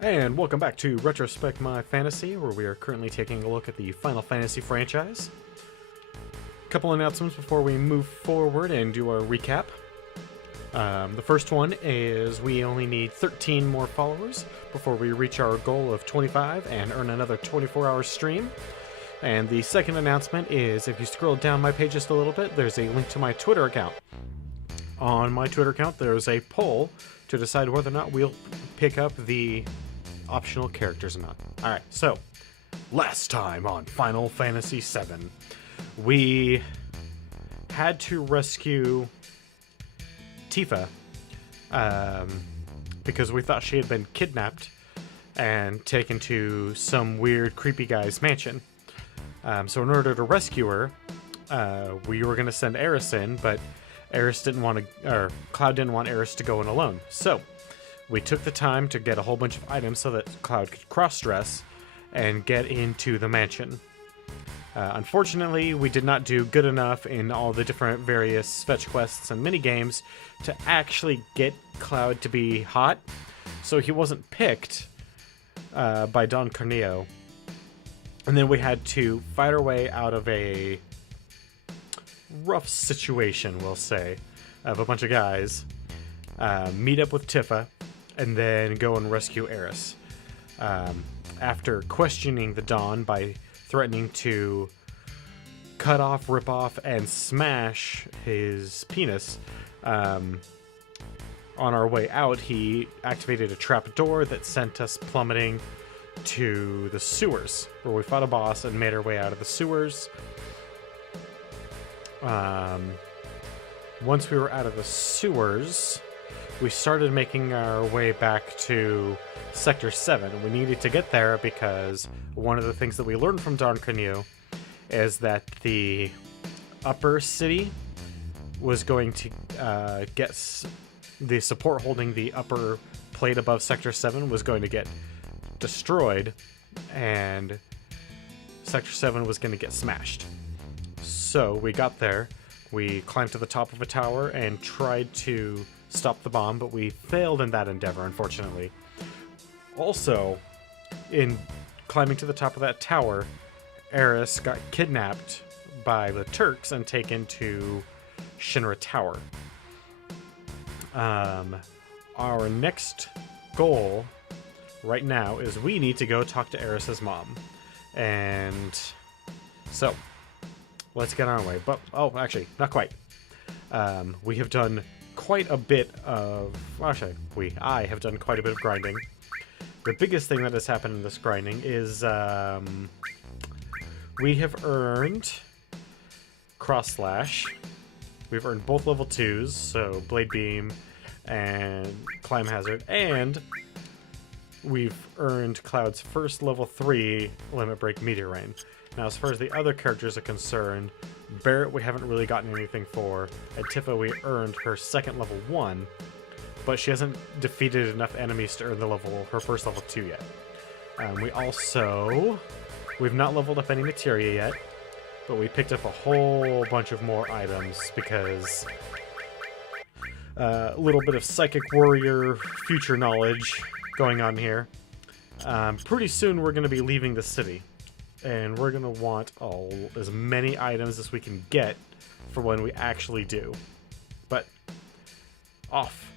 And welcome back to Retrospect My Fantasy, where we are currently taking a look at the Final Fantasy franchise. A couple announcements before we move forward and do our recap. The first one is we only need 13 more followers before we reach our goal of 25 and earn another 24-hour stream. And the second announcement is if you scroll down my page just a little bit, there's a link to my Twitter account. On my Twitter account, there's a poll to decide whether or not we'll pick up the optional characters or not. Alright, so last time on Final Fantasy VII, we had to rescue Tifa because we thought she had been kidnapped and taken to some weird creepy guy's mansion. So in order to rescue her, we were going to send Eris in, but Eris didn't want to, or Cloud didn't want Eris to go in alone. So we took the time to get a whole bunch of items so that Cloud could cross-dress and get into the mansion. Unfortunately, we did not do good enough in all the different various fetch quests and minigames to actually get Cloud to be hot, so he wasn't picked by Don Corneo. And then we had to fight our way out of a rough situation, we'll say, of a bunch of guys, meet up with Tifa, and then go and rescue Eris. After questioning the Dawn by threatening to cut off, rip off, and smash his penis, on our way out, he activated a trap door that sent us plummeting to the sewers, where we fought a boss and made our way out of the sewers. Once we were out of the sewers, we started making our way back to Sector 7. We needed to get there because one of the things that we learned from Don Corneo is that the upper city was going to get the support holding the upper plate above Sector 7 was going to get destroyed, and Sector 7 was going to get smashed. So we got there, we climbed to the top of a tower and tried to stop the bomb, but we failed in that endeavor, unfortunately. Also, in climbing to the top of that tower, Eris got kidnapped by the Turks and taken to Shinra Tower. Our next goal right now is we need to go talk to Eris's mom. And so, let's get on our way. But, oh, actually, not quite. We have done quite a bit of... Well, actually, I have done quite a bit of grinding. The biggest thing that has happened in this grinding is we have earned Cross Slash. We've earned both level 2s, so Blade Beam and Climb Hazard, and we've earned Cloud's first level 3 Limit Break Meteor Rain. Now, as far as the other characters are concerned, Barrett we haven't really gotten anything for, and Tifa we earned her second level 1, but she hasn't defeated enough enemies to earn her first level 2 yet. We've not leveled up any materia yet, but we picked up a whole bunch of more items because a little bit of Psychic Warrior future knowledge going on here. Pretty soon we're going to be leaving the city, and we're going to want as many items as we can get for when we actually do. But off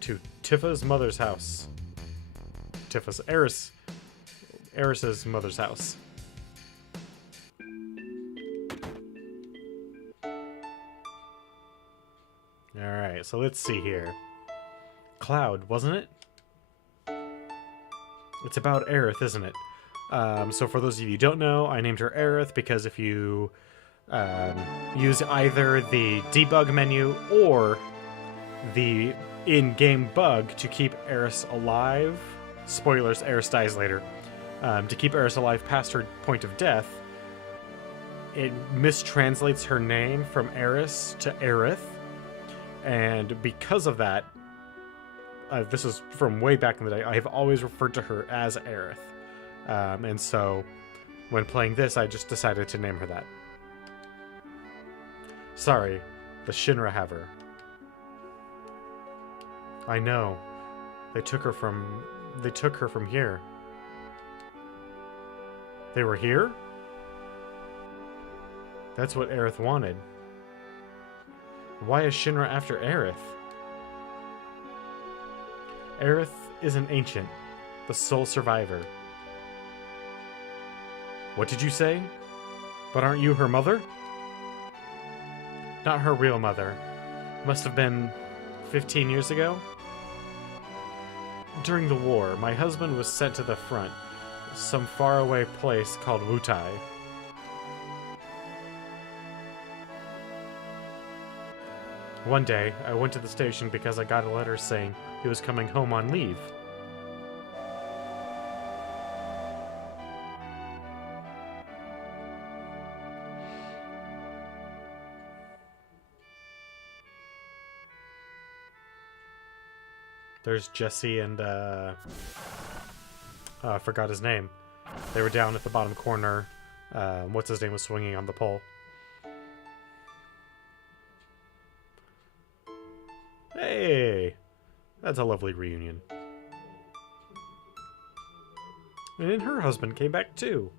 to Tifa's mother's house. Eris's mother's house. Alright, so let's see here. Cloud, wasn't it? It's about Aerith, isn't it? So for those of you who don't know, I named her Aerith because if you use either the debug menu or the in-game bug to keep Eris alive, spoilers, Eris dies later, to keep Eris alive past her point of death, it mistranslates her name from Eris to Aerith, and because of that, this is from way back in the day, I have always referred to her as Aerith. And so, when playing this, I just decided to name her that. Sorry, the Shinra have her. I know. They took her from they took her from here. They were here? That's what Aerith wanted. Why is Shinra after Aerith? Aerith is an ancient, the sole survivor. What did you say? But aren't you her mother? Not her real mother. Must have been 15 years ago? During the war, my husband was sent to the front, some faraway place called Wutai. One day, I went to the station because I got a letter saying he was coming home on leave. There's Jesse and, I forgot his name. They were down at the bottom corner. What's his name was swinging on the pole. Hey! That's a lovely reunion. And then her husband came back too.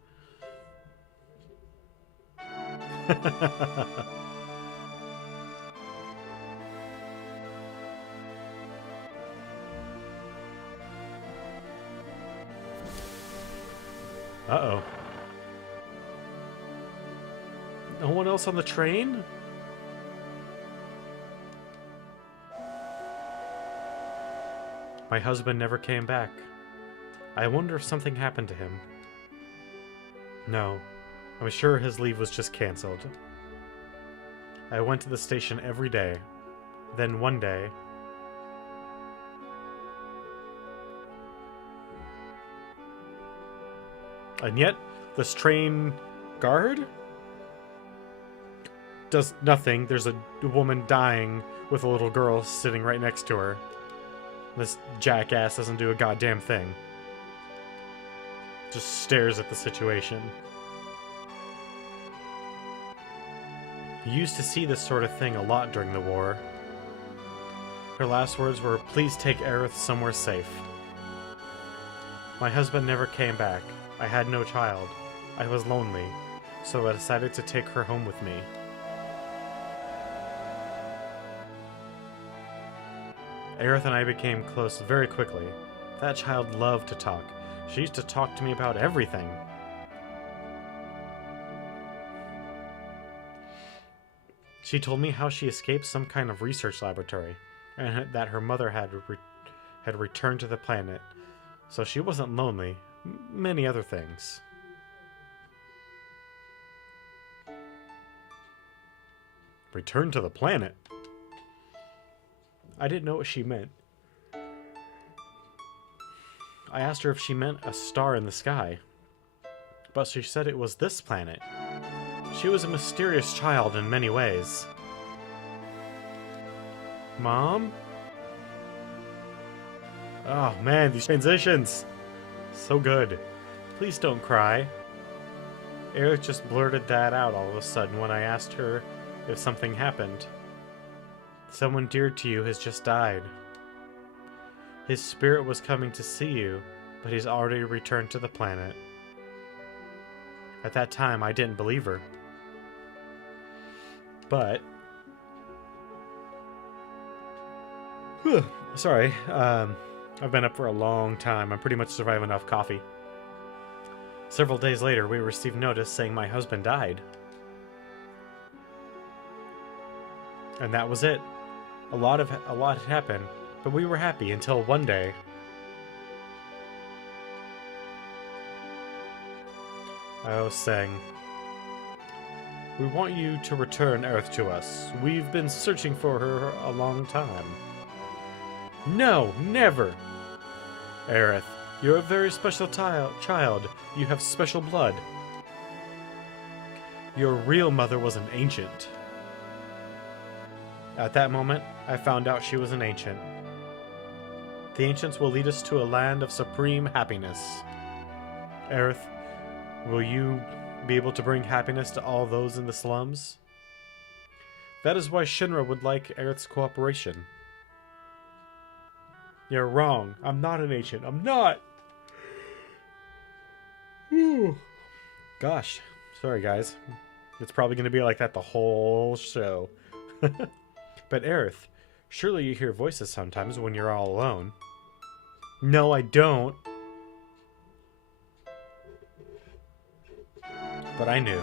Uh-oh. No one else on the train? My husband never came back. I wonder if something happened to him. No, I'm sure his leave was just cancelled. I went to the station every day. Then one day... And yet, this train guard does nothing. There's a woman dying with a little girl sitting right next to her. This jackass doesn't do a goddamn thing. Just stares at the situation. You used to see this sort of thing a lot during the war. Her last words were, "Please take Aerith somewhere safe." My husband never came back. I had no child. I was lonely, so I decided to take her home with me. Aerith and I became close very quickly. That child loved to talk. She used to talk to me about everything. She told me how she escaped some kind of research laboratory, and that her mother had returned to the planet, so she wasn't lonely. Many other things. Return to the planet? I didn't know what she meant. I asked her if she meant a star in the sky, but she said it was this planet. She was a mysterious child in many ways. Mom? Oh man, these transitions! So good. Please don't cry. Aerith just blurted that out all of a sudden when I asked her if something happened. Someone dear to you has just died. His spirit was coming to see you, but he's already returned to the planet. At that time, I didn't believe her. But... Sorry, I've been up for a long time. I'm pretty much surviving off coffee. Several days later, we received notice saying my husband died. And that was it. A lot had happened, but we were happy until one day. I was saying, "We want you to return Aerith to us. We've been searching for her a long time." No, never! Aerith, you're a very special child. You have special blood. Your real mother was an ancient. At that moment, I found out she was an ancient. The ancients will lead us to a land of supreme happiness. Aerith, will you be able to bring happiness to all those in the slums? That is why Shinra would like Aerith's cooperation. You're wrong. I'm not an ancient. I'm not. Whew. Gosh. Sorry, guys. It's probably going to be like that the whole show. But Aerith, surely you hear voices sometimes when you're all alone. No, I don't. But I knew.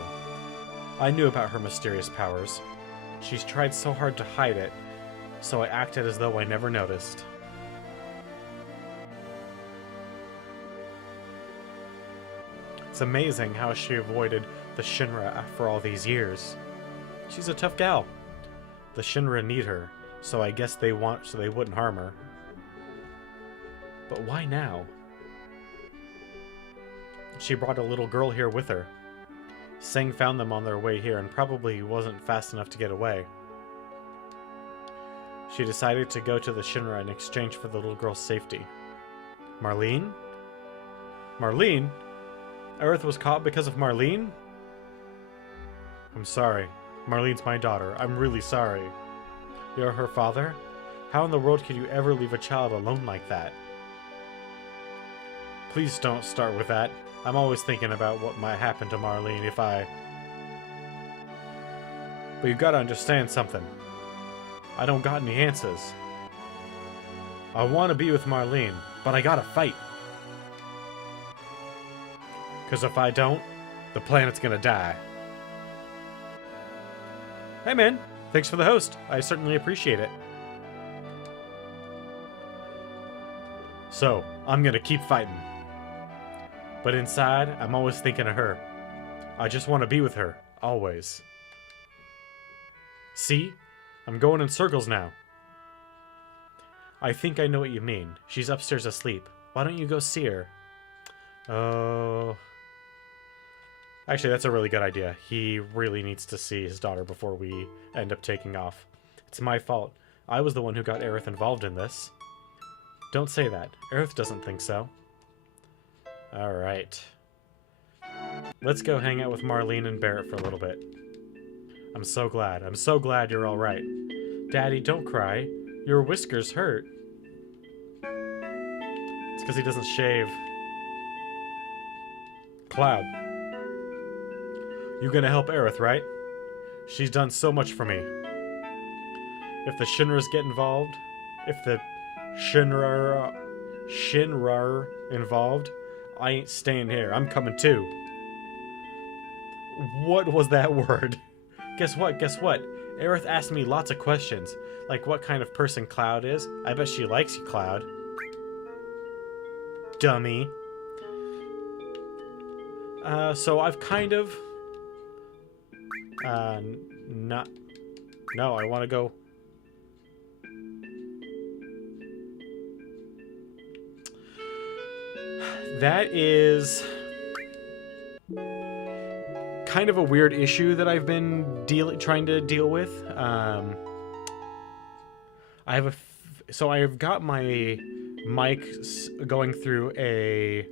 I knew about her mysterious powers. She's tried so hard to hide it, so I acted as though I never noticed. It's amazing how she avoided the Shinra for all these years. She's a tough gal. The Shinra need her, so I guess they want so they wouldn't harm her. But why now? She brought a little girl here with her. Seng found them on their way here and probably wasn't fast enough to get away. She decided to go to the Shinra in exchange for the little girl's safety. Marlene? Marlene? Aerith was caught because of Marlene? I'm sorry. Marlene's my daughter. I'm really sorry. You're her father? How in the world could you ever leave a child alone like that? Please don't start with that. I'm always thinking about what might happen to Marlene if I... But you gotta understand something. I don't got any answers. I want to be with Marlene, but I gotta fight. Because if I don't, the planet's gonna die. Hey man, thanks for the host. I certainly appreciate it. So, I'm gonna keep fighting. But inside, I'm always thinking of her. I just want to be with her, always. See? I'm going in circles now. I think I know what you mean. She's upstairs asleep. Why don't you go see her? Oh... Actually, that's a really good idea. He really needs to see his daughter before we end up taking off. It's my fault. I was the one who got Aerith involved in this. Don't say that. Aerith doesn't think so. Alright. Let's go hang out with Marlene and Barrett for a little bit. I'm so glad. I'm so glad you're alright. Daddy, don't cry. Your whiskers hurt. It's because he doesn't shave. Cloud. You gonna help Aerith, right? She's done so much for me. If the Shinras get involved, if the Shinra involved, I ain't staying here. I'm coming too. What was that word? Guess what? Guess what? Aerith asked me lots of questions. Like what kind of person Cloud is. I bet she likes you, Cloud. Dummy. So I've kind of... not... No, I want to go... That is kind of a weird issue that I've been trying to deal with. So I've got my mic going through a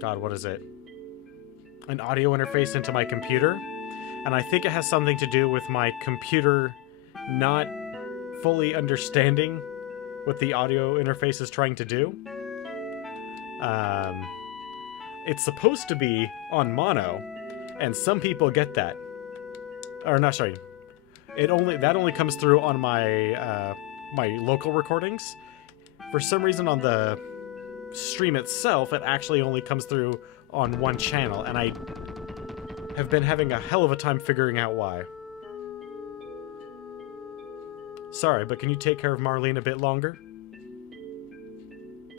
God, what is it? An audio interface into my computer, and I think it has something to do with my computer not fully understanding what the audio interface is trying to do. It's supposed to be on mono, and some people get that. Or not, sorry. That only comes through on my my local recordings. For some reason on the stream itself, it actually only comes through on one channel, and I have been having a hell of a time figuring out why. Sorry, but can you take care of Marlene a bit longer?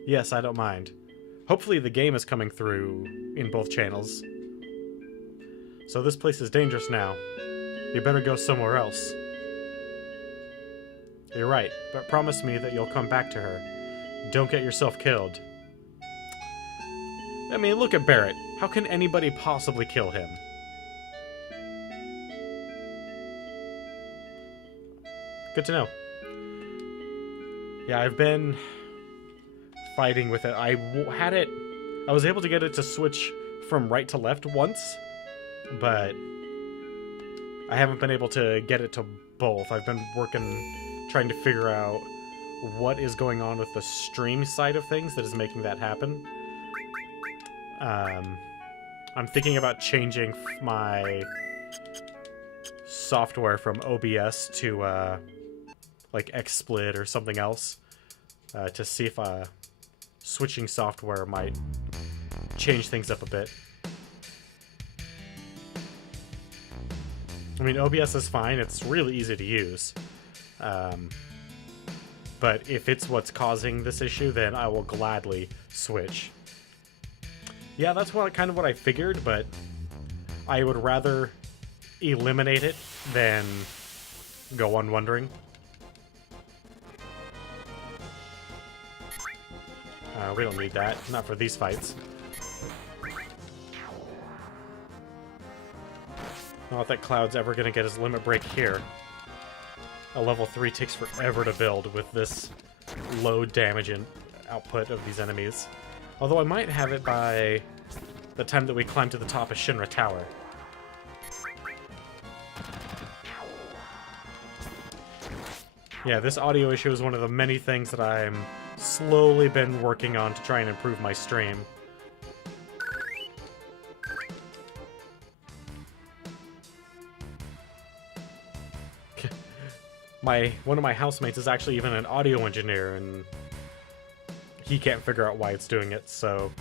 Yes, I don't mind. Hopefully the game is coming through in both channels. So this place is dangerous now. You better go somewhere else. You're right, but promise me that you'll come back to her. Don't get yourself killed. I mean, look at Barrett. How can anybody possibly kill him? Good to know. Yeah, I've been fighting with it. I was able to get it to switch from right to left once, but I haven't been able to get it to both. I've been working trying to figure out what is going on with the stream side of things that is making that happen. I'm thinking about changing my software from OBS to like XSplit or something else to see if switching software might change things up a bit. I mean, OBS is fine. It's really easy to use. But if it's what's causing this issue, then I will gladly switch. Yeah, that's kind of what I figured, but I would rather eliminate it than go on wondering. We don't need that. Not for these fights. Not that Cloud's ever going to get his limit break here. A level 3 takes forever to build with this low damage and output of these enemies. Although I might have it by the time that we climb to the top of Shinra Tower. Yeah, this audio issue is one of the many things that I'm slowly been working on to try and improve my stream. One of my housemates is actually even an audio engineer, and he can't figure out why it's doing it, so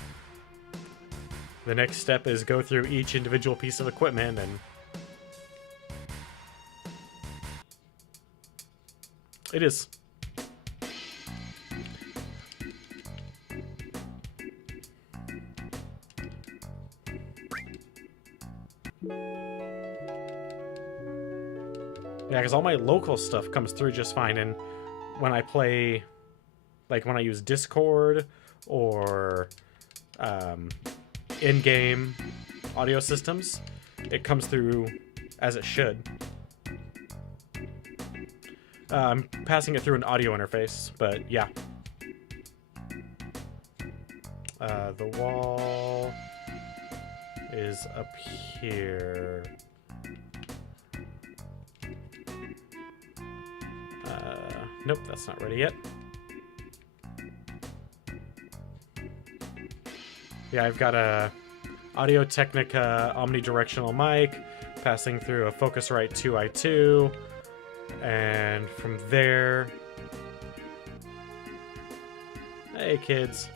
the next step is go through each individual piece of equipment and it is. Yeah, because all my local stuff comes through just fine, and when I play, like when I use Discord or in-game audio systems, it comes through as it should. I'm passing it through an audio interface, but yeah. The wall is up here. Nope, that's not ready yet. Yeah, I've got a Audio-Technica omnidirectional mic passing through a Focusrite 2i2, and from there, hey kids,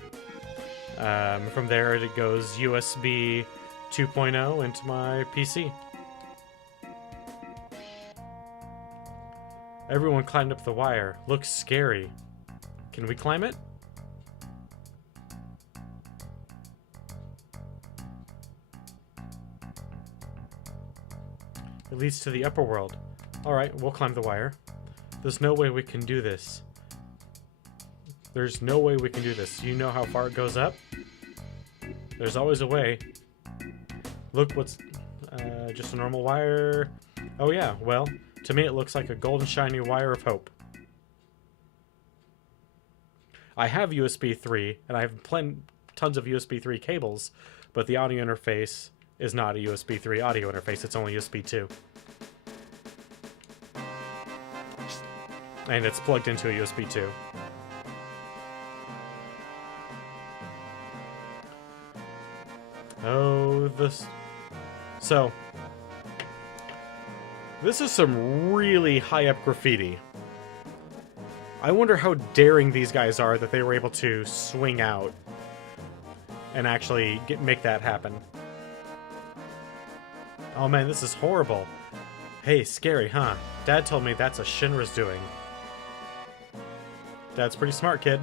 from there it goes USB 2.0 into my PC. Everyone climbed up the wire. Looks scary. Can we climb it? It leads to the upper world. Alright, we'll climb the wire. There's no way we can do this. There's no way we can do this. You know how far it goes up? There's always a way. Look, what's... just a normal wire. Oh yeah, well... To me, it looks like a golden shiny wire of hope. I have USB 3, and I have tons of USB 3 cables, but the audio interface is not a USB 3 audio interface, it's only USB 2. And it's plugged into a USB 2. Oh, this... So... This is some really high-up graffiti. I wonder how daring these guys are that they were able to swing out and actually make that happen. Oh man, this is horrible. Hey, scary, huh? Dad told me that's a Shinra's doing. Dad's pretty smart, kid.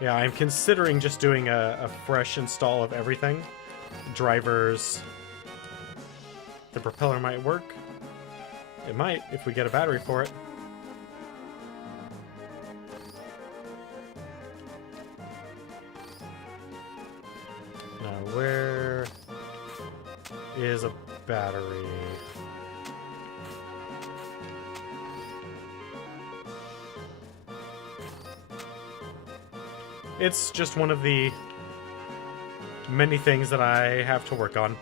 Yeah, I'm considering just doing a fresh install of everything. Drivers. The propeller might work. It might, if we get a battery for it. Now, where is a battery? It's just one of the many things that I have to work on.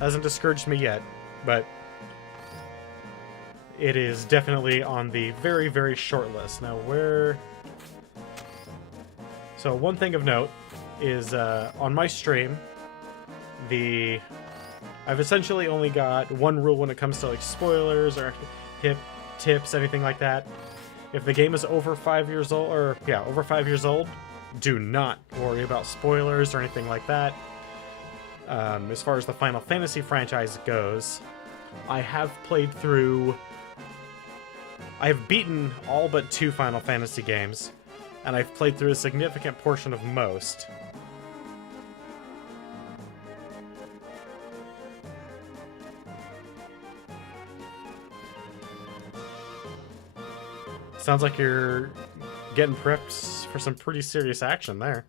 Hasn't discouraged me yet, but it is definitely on the very, very short list. Now, where... So, one thing of note is, on my stream, I've essentially only got one rule when it comes to, like, spoilers or tips, anything like that. If the game is over 5 years old, or, yeah, over 5 years old, do not worry about spoilers or anything like that. As far as the Final Fantasy franchise goes, I have played through... I've beaten all but 2 Final Fantasy games, and I've played through a significant portion of most. Sounds like you're getting prepped for some pretty serious action there.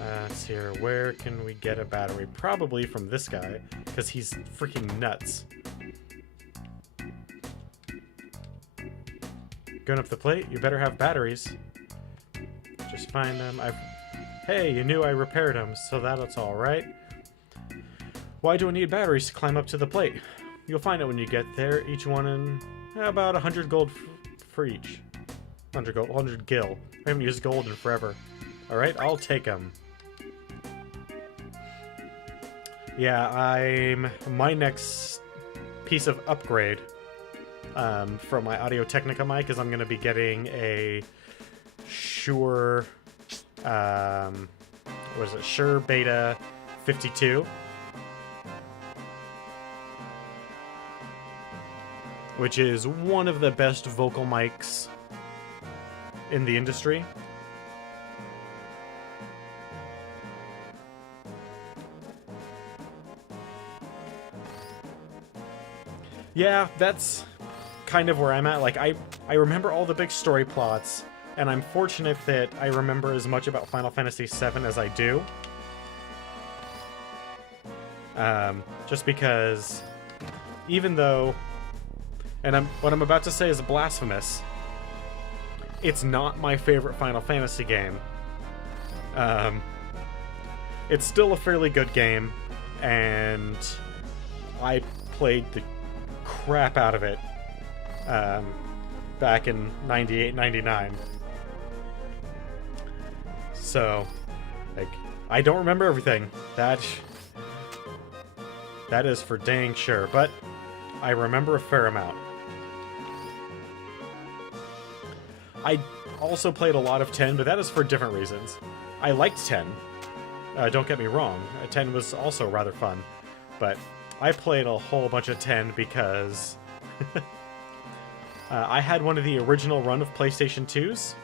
Let's see here. Where can we get a battery? Probably from this guy, because he's freaking nuts. Going up the plate, you better have batteries. Just find them. Hey, you knew I repaired them, so that's alright. Why do I need batteries to climb up to the plate? You'll find it when you get there. Each one in about 100 gold for each. 100 gold, 100 gil. I haven't used gold in forever. Alright, I'll take them. Yeah, my next piece of upgrade from my Audio-Technica mic is I'm going to be getting a Shure, what is it? Shure Beta 52. Which is one of the best vocal mics in the industry. Yeah, that's kind of where I'm at. Like, I remember all the big story plots, and I'm fortunate that I remember as much about Final Fantasy VII as I do. Just because, even though, and what I'm about to say is blasphemous, it's not my favorite Final Fantasy game. It's still a fairly good game, and I played the crap out of it back in 98, 99. So, like, I don't remember everything. That is for dang sure, but I remember a fair amount. I also played a lot of 10, but that is for different reasons. I liked 10. Don't get me wrong. 10 was also rather fun, but I played a whole bunch of 10 because I had one of the original run of PlayStation 2s.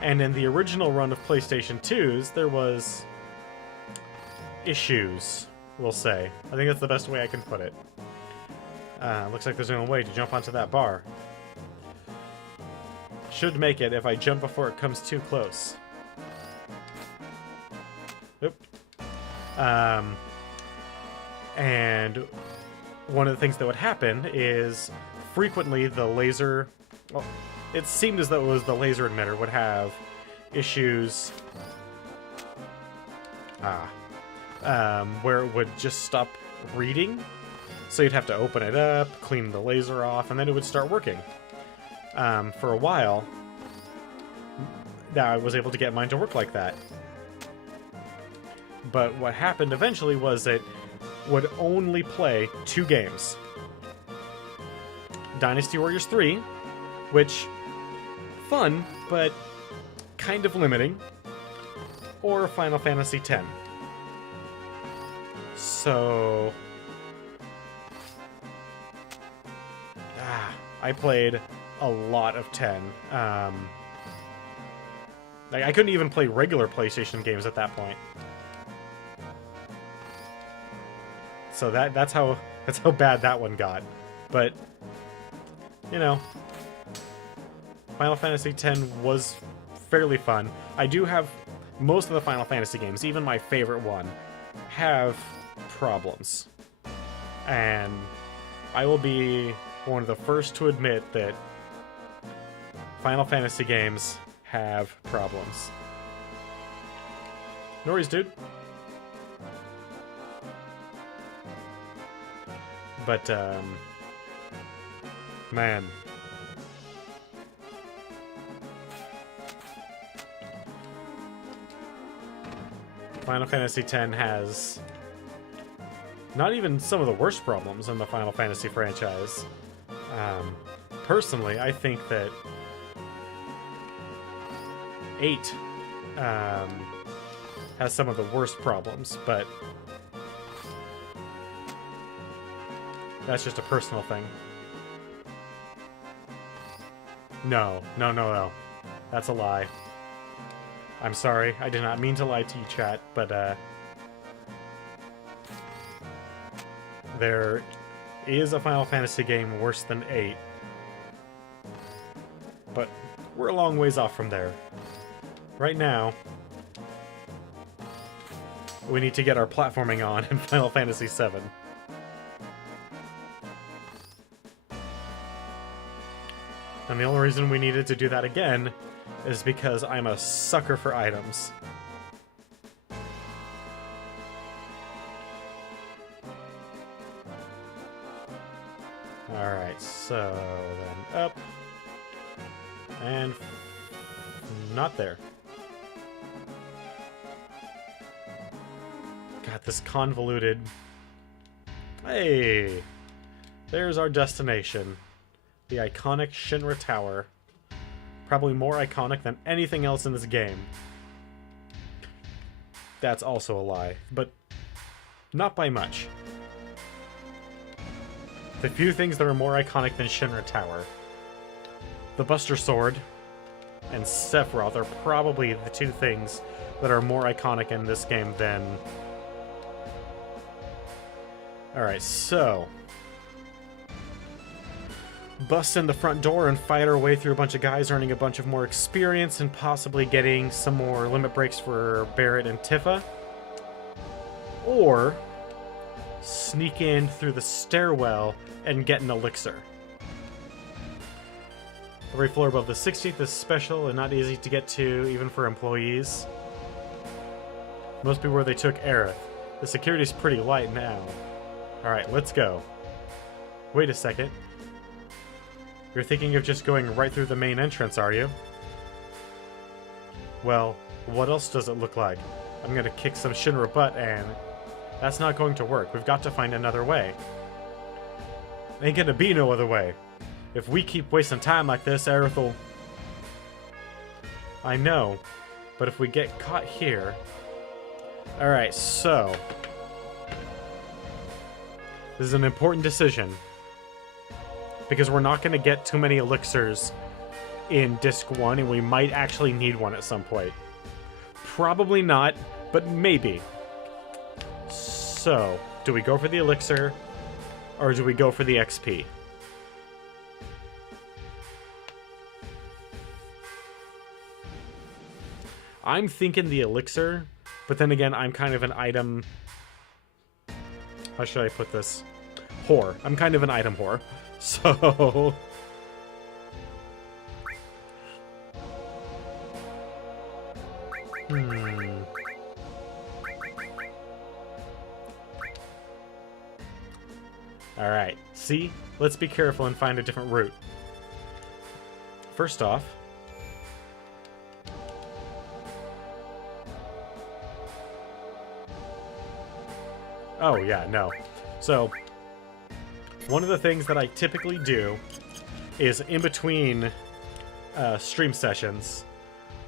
And in the original run of PlayStation 2s, there was issues, we'll say. I think that's the best way I can put it. Looks like there's no way to jump onto that bar. Should make it if I jump before it comes too close. Oop. And one of the things that would happen is frequently the laser... Well, it seemed as though it was the laser emitter would have issues... where it would just stop reading. So you'd have to open it up, clean the laser off, and then it would start working. For a while, I was able to get mine to work like that. But what happened eventually was it would only play 2 games. Dynasty Warriors 3, which, fun, but kind of limiting, or Final Fantasy X. So... I played a lot of 10. Like, I couldn't even play regular PlayStation games at that point. So that's how bad that one got. But, you know, Final Fantasy X was fairly fun. I do have most of the Final Fantasy games, even my favorite one, have problems. And I will be one of the first to admit that Final Fantasy games have problems. No worries, dude. But, man. Final Fantasy X has not even some of the worst problems in the Final Fantasy franchise. Personally, I think that 8 has some of the worst problems, but that's just a personal thing. No. That's a lie. I'm sorry, I did not mean to lie to you, chat, but there is a Final Fantasy game worse than 8. But we're a long ways off from there. Right now, we need to get our platforming on in Final Fantasy VII. And the only reason we needed to do that again is because I'm a sucker for items. Alright, so then up. And not there. Got this convoluted... Hey! There's our destination. The iconic Shinra Tower. Probably more iconic than anything else in this game. That's also a lie, but not by much. The few things that are more iconic than Shinra Tower. The Buster Sword and Sephiroth are probably the two things that are more iconic in this game than... Alright, so... bust in the front door and fight our way through a bunch of guys, earning a bunch of more experience and possibly getting some more limit breaks for Barret and Tifa. Or sneak in through the stairwell and get an elixir. Every floor above the 16th is special and not easy to get to, even for employees. Must be where they took Aerith. The security's pretty light now. Alright, let's go. Wait a second. You're thinking of just going right through the main entrance, are you? Well, what else does it look like? I'm gonna kick some Shinra butt and... that's not going to work. We've got to find another way. Ain't gonna be no other way. If we keep wasting time like this, Aerith will... I know, but if we get caught here... Alright, so... this is an important decision. Because we're not going to get too many elixirs in Disc 1, and we might actually need one at some point. Probably not, but maybe. So, do we go for the elixir, or do we go for the XP? I'm thinking the elixir, but then again, I'm kind of an item... how should I put this? Whore. I'm kind of an item whore. So... Alright, see? Let's be careful and find a different route. First off... oh, yeah, no. So, one of the things that I typically do is in between stream sessions,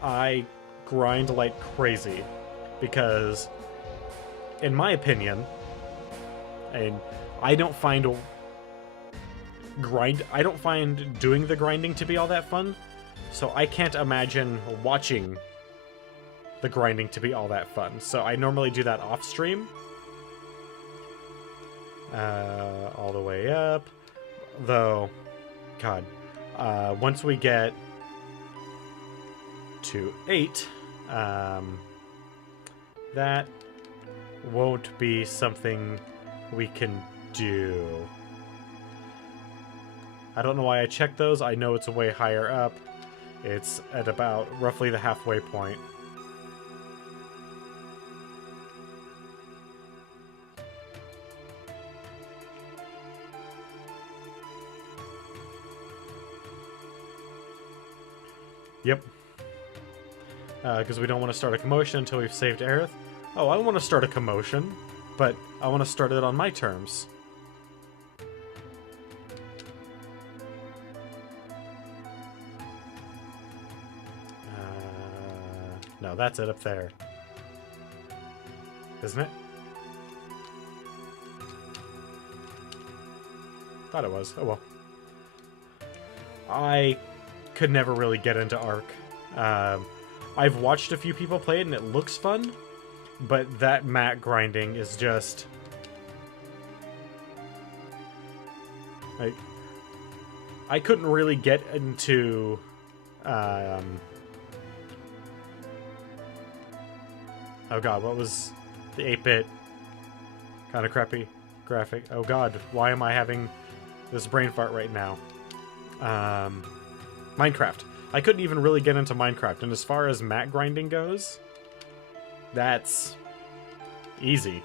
I grind like crazy. Because, in my opinion, and I don't find doing the grinding to be all that fun, so I can't imagine watching the grinding to be all that fun. So I normally do that off stream. All the way up. Though, God, once we get to 8, that won't be something we can do. I don't know why I checked those. I know it's way higher up. It's at about roughly the halfway point. Yep. Because we don't want to start a commotion until we've saved Aerith. Oh, I want to start a commotion, but I want to start it on my terms. No, that's it up there. Isn't it? Thought it was. Oh well. I could never really get into Ark. I've watched a few people play it and it looks fun, but that mat grinding is just... like, I couldn't really get into... oh god, what was the 8-bit kind of crappy graphic? Oh god, why am I having this brain fart right now? Minecraft. I couldn't even really get into Minecraft, and as far as mat grinding goes, that's easy.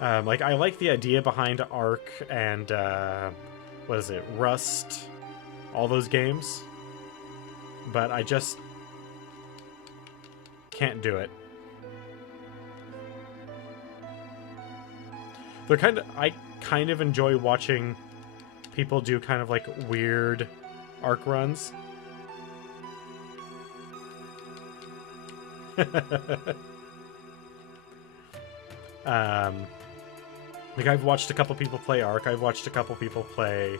Like, I like the idea behind Ark and, what is it, Rust, all those games, but I just can't do it. I kind of enjoy watching people do kind of like weird Ark runs. Like, I've watched a couple people play Ark. I've watched a couple people play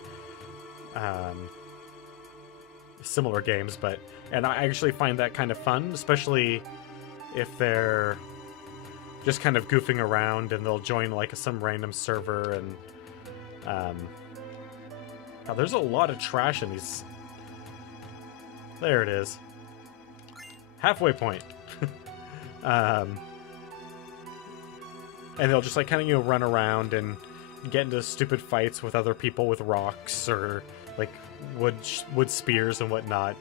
similar games, and I actually find that kind of fun, especially if they're just kind of goofing around and they'll join like some random server and God, there's a lot of trash in these. There it is. Halfway point. And they'll just like kind of, you know, run around and get into stupid fights with other people with rocks or like wood spears and whatnot.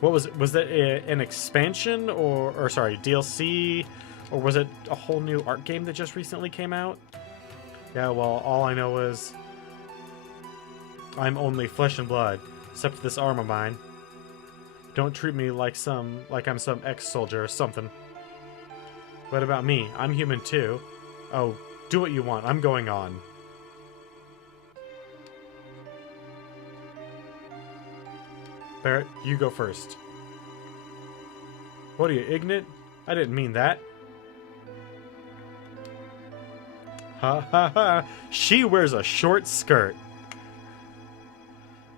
What was it? Was that an expansion or sorry, DLC, or was it a whole new Ark game that just recently came out? Yeah, well, all I know is I'm only flesh and blood, except this arm of mine. Don't treat me like I'm some ex-soldier or something. What about me? I'm human too. Oh, do what you want. I'm going on. Barrett, you go first. What are you, ignorant? I didn't mean that. Ha ha ha! She wears a short skirt.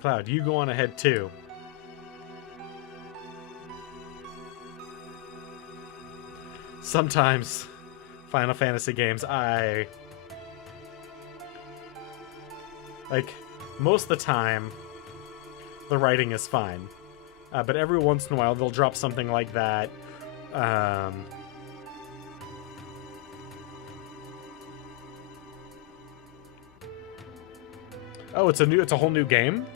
Cloud, you go on ahead too. Sometimes, Final Fantasy games, like, most of the time, the writing is fine. But every once in a while, they'll drop something like that. Oh, it's a whole new game?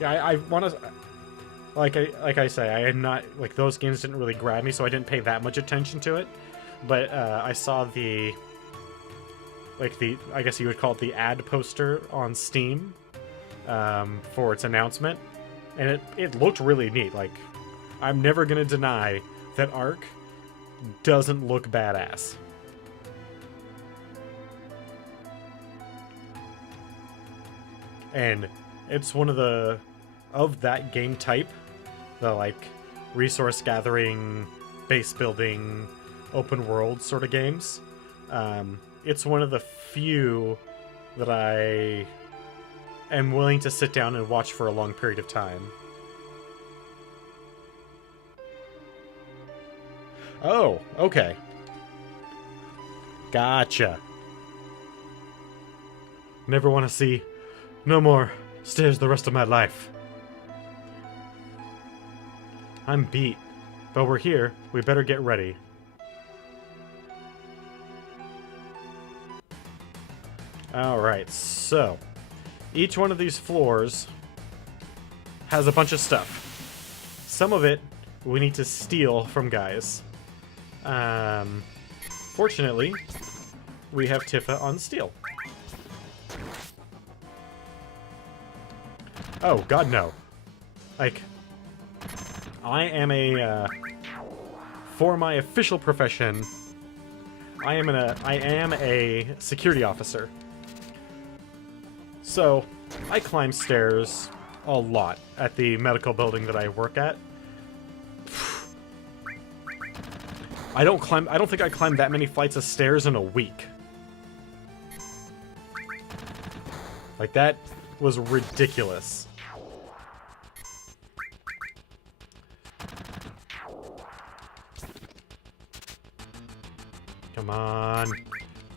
Yeah, I want to... Like I say, I had not... Like, those games didn't really grab me, so I didn't pay that much attention to it. But I saw the... Like, I guess you would call it the ad poster on Steam for its announcement. And it looked really neat. Like, I'm never going to deny that Ark doesn't look badass. And it's one of the... Of that game type, the, like, resource gathering, base building, open world sort of games, it's one of the few that I am willing to sit down and watch for a long period of time. Oh, okay. Gotcha. Never want to see no more stairs the rest of my life. I'm beat, but we're here. We better get ready. Alright, so each one of these floors has a bunch of stuff. Some of it we need to steal from guys. Fortunately, we have Tifa on steal. Oh, God, no. Like, I am for my official profession, I am a security officer. So, I climb stairs a lot at the medical building that I work at. I don't think I climbed that many flights of stairs in a week. Like, that was ridiculous. Come on.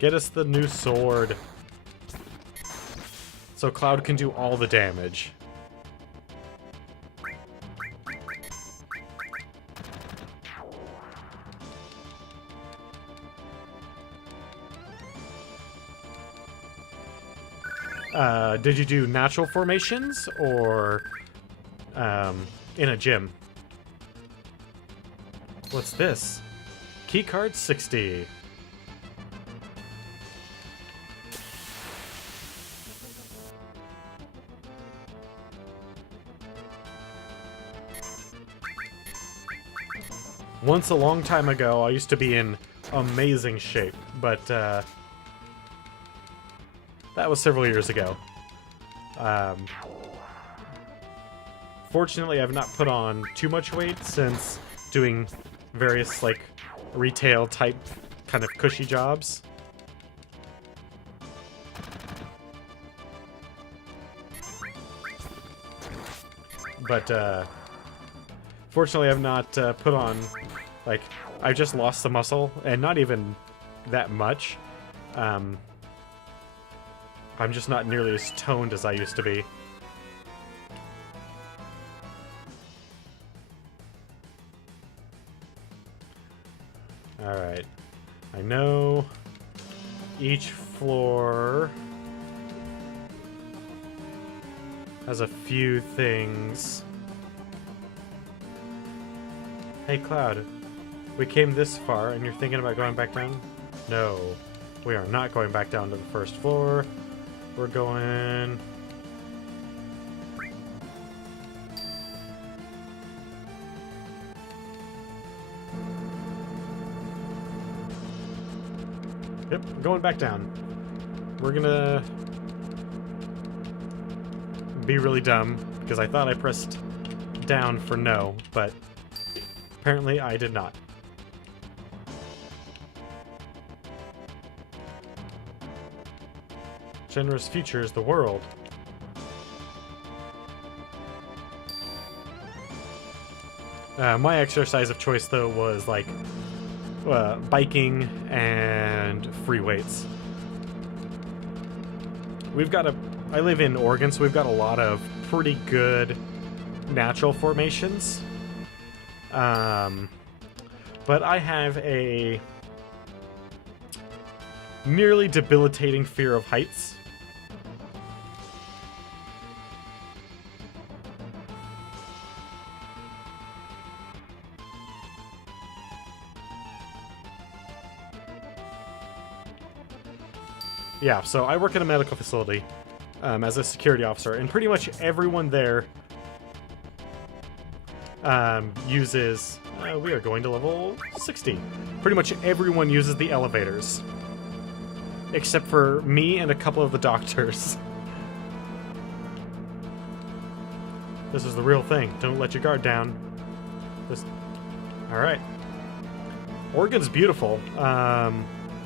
Get us the new sword. So Cloud can do all the damage. Did you do natural formations or in a gym? What's this? Keycard 60. Once a long time ago, I used to be in amazing shape, but that was several years ago. Fortunately, I've not put on too much weight since doing various, like, retail-type kind of cushy jobs. But, fortunately, I've not put on, like, I've just lost the muscle, and not even that much. I'm just not nearly as toned as I used to be. Alright. I know each floor has a few things. Hey, Cloud. We came this far, and you're thinking about going back down? No. We are not going back down to the first floor. We're going... Yep, going back down. We're gonna... be really dumb, because I thought I pressed down for no, but apparently I did not. Generous future is the world. My exercise of choice, though, was like biking and free weights. I live in Oregon, so we've got a lot of pretty good natural formations. But I have a nearly debilitating fear of heights. Yeah, so I work in a medical facility as a security officer, and pretty much everyone there uses... we are going to level 60. Pretty much everyone uses the elevators. Except for me and a couple of the doctors. This is the real thing. Don't let your guard down. Alright. Oregon's beautiful.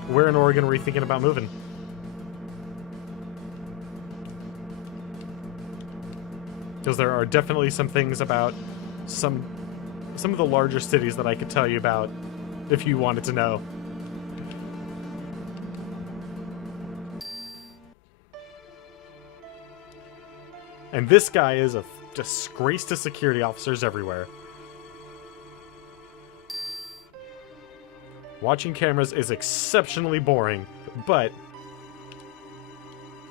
Where in Oregon were you thinking about moving? because there are definitely some things about some of the larger cities that I could tell you about if you wanted to know. And this guy is a disgrace to security officers everywhere. Watching cameras is exceptionally boring, but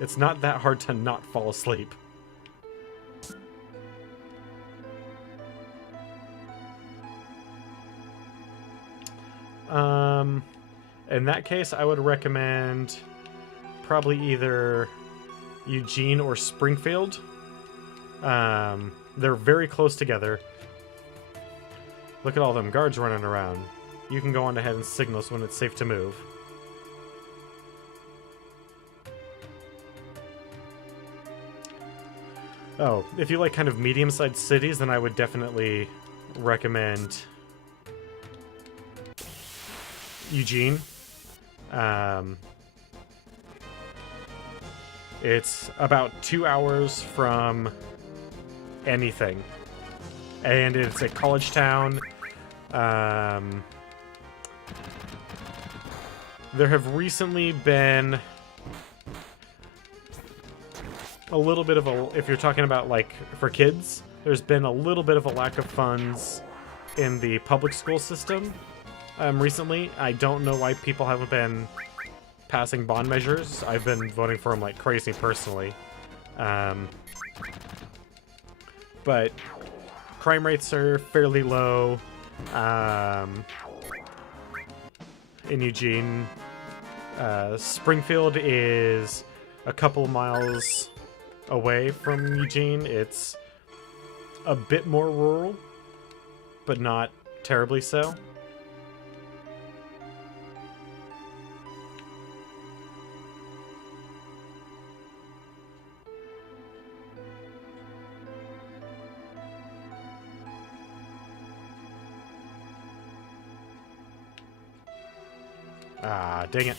it's not that hard to not fall asleep. In that case, I would recommend probably either Eugene or Springfield. They're very close together. Look at all them guards running around. You can go on ahead and signal us when it's safe to move. Oh, if you like kind of medium-sized cities, then I would definitely recommend Eugene. It's about 2 hours from anything. And it's a college town. There have recently been a little bit of a, if you're talking about like for kids, there's been a little bit of a lack of funds in the public school system recently. I don't know why people haven't been passing bond measures. I've been voting for them like crazy personally. But crime rates are fairly low in Eugene. Springfield is a couple miles away from Eugene. It's a bit more rural, but not terribly so. Ah, dang it.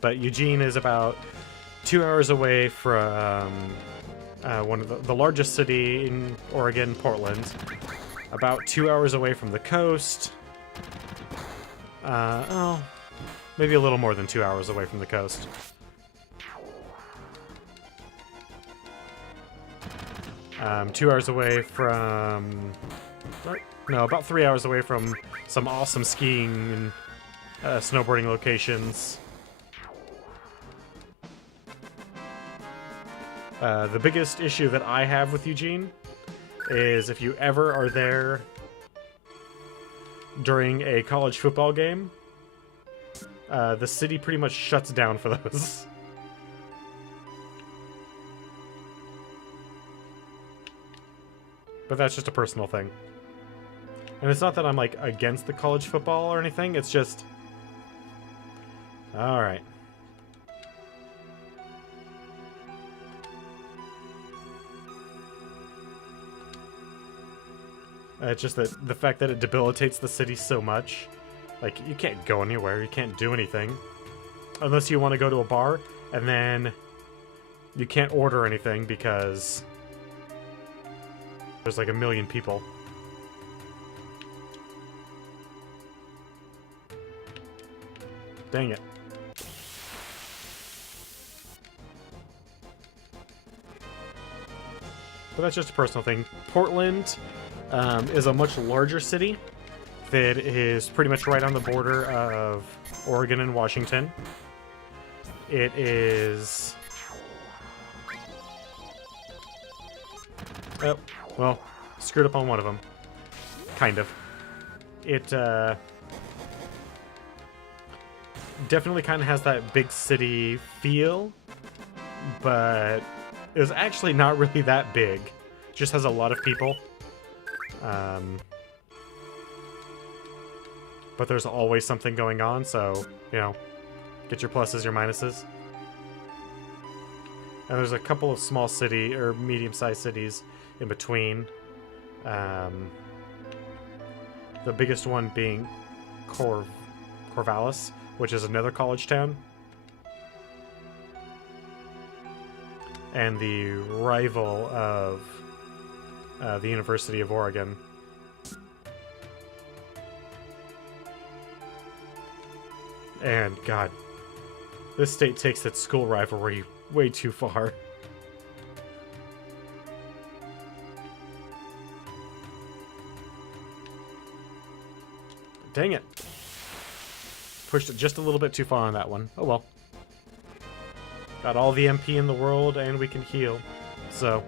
But Eugene is about 2 hours away from one of the largest city in Oregon, Portland. About 2 hours away from the coast. Oh, maybe a little more than 2 hours away from the coast. Two hours away from... No, about 3 hours away from some awesome skiing and snowboarding locations. The biggest issue that I have with Eugene is if you ever are there during a college football game, the city pretty much shuts down for those. But that's just a personal thing. And it's not that I'm, like, against the college football or anything, it's just... Alright. It's just that the fact that it debilitates the city so much. Like, you can't go anywhere, you can't do anything. Unless you want to go to a bar, and then you can't order anything because there's like 1 million people. Dang it. But that's just a personal thing. Portland is a much larger city that is pretty much right on the border of Oregon and Washington. It is... Oh, well, screwed up on one of them. Kind of. It, definitely kind of has that big city feel, but it was actually not really that big. Just has a lot of people. But there's always something going on, so, you know, get your pluses, your minuses. And there's a couple of small city, or medium-sized cities in between. The biggest one being Corvallis, which is another college town. and the rival of the University of Oregon. And, God, this state takes its school rivalry way too far. Dang it. Pushed it just a little bit too far on that one. Oh well. Got all the MP in the world, and we can heal. So,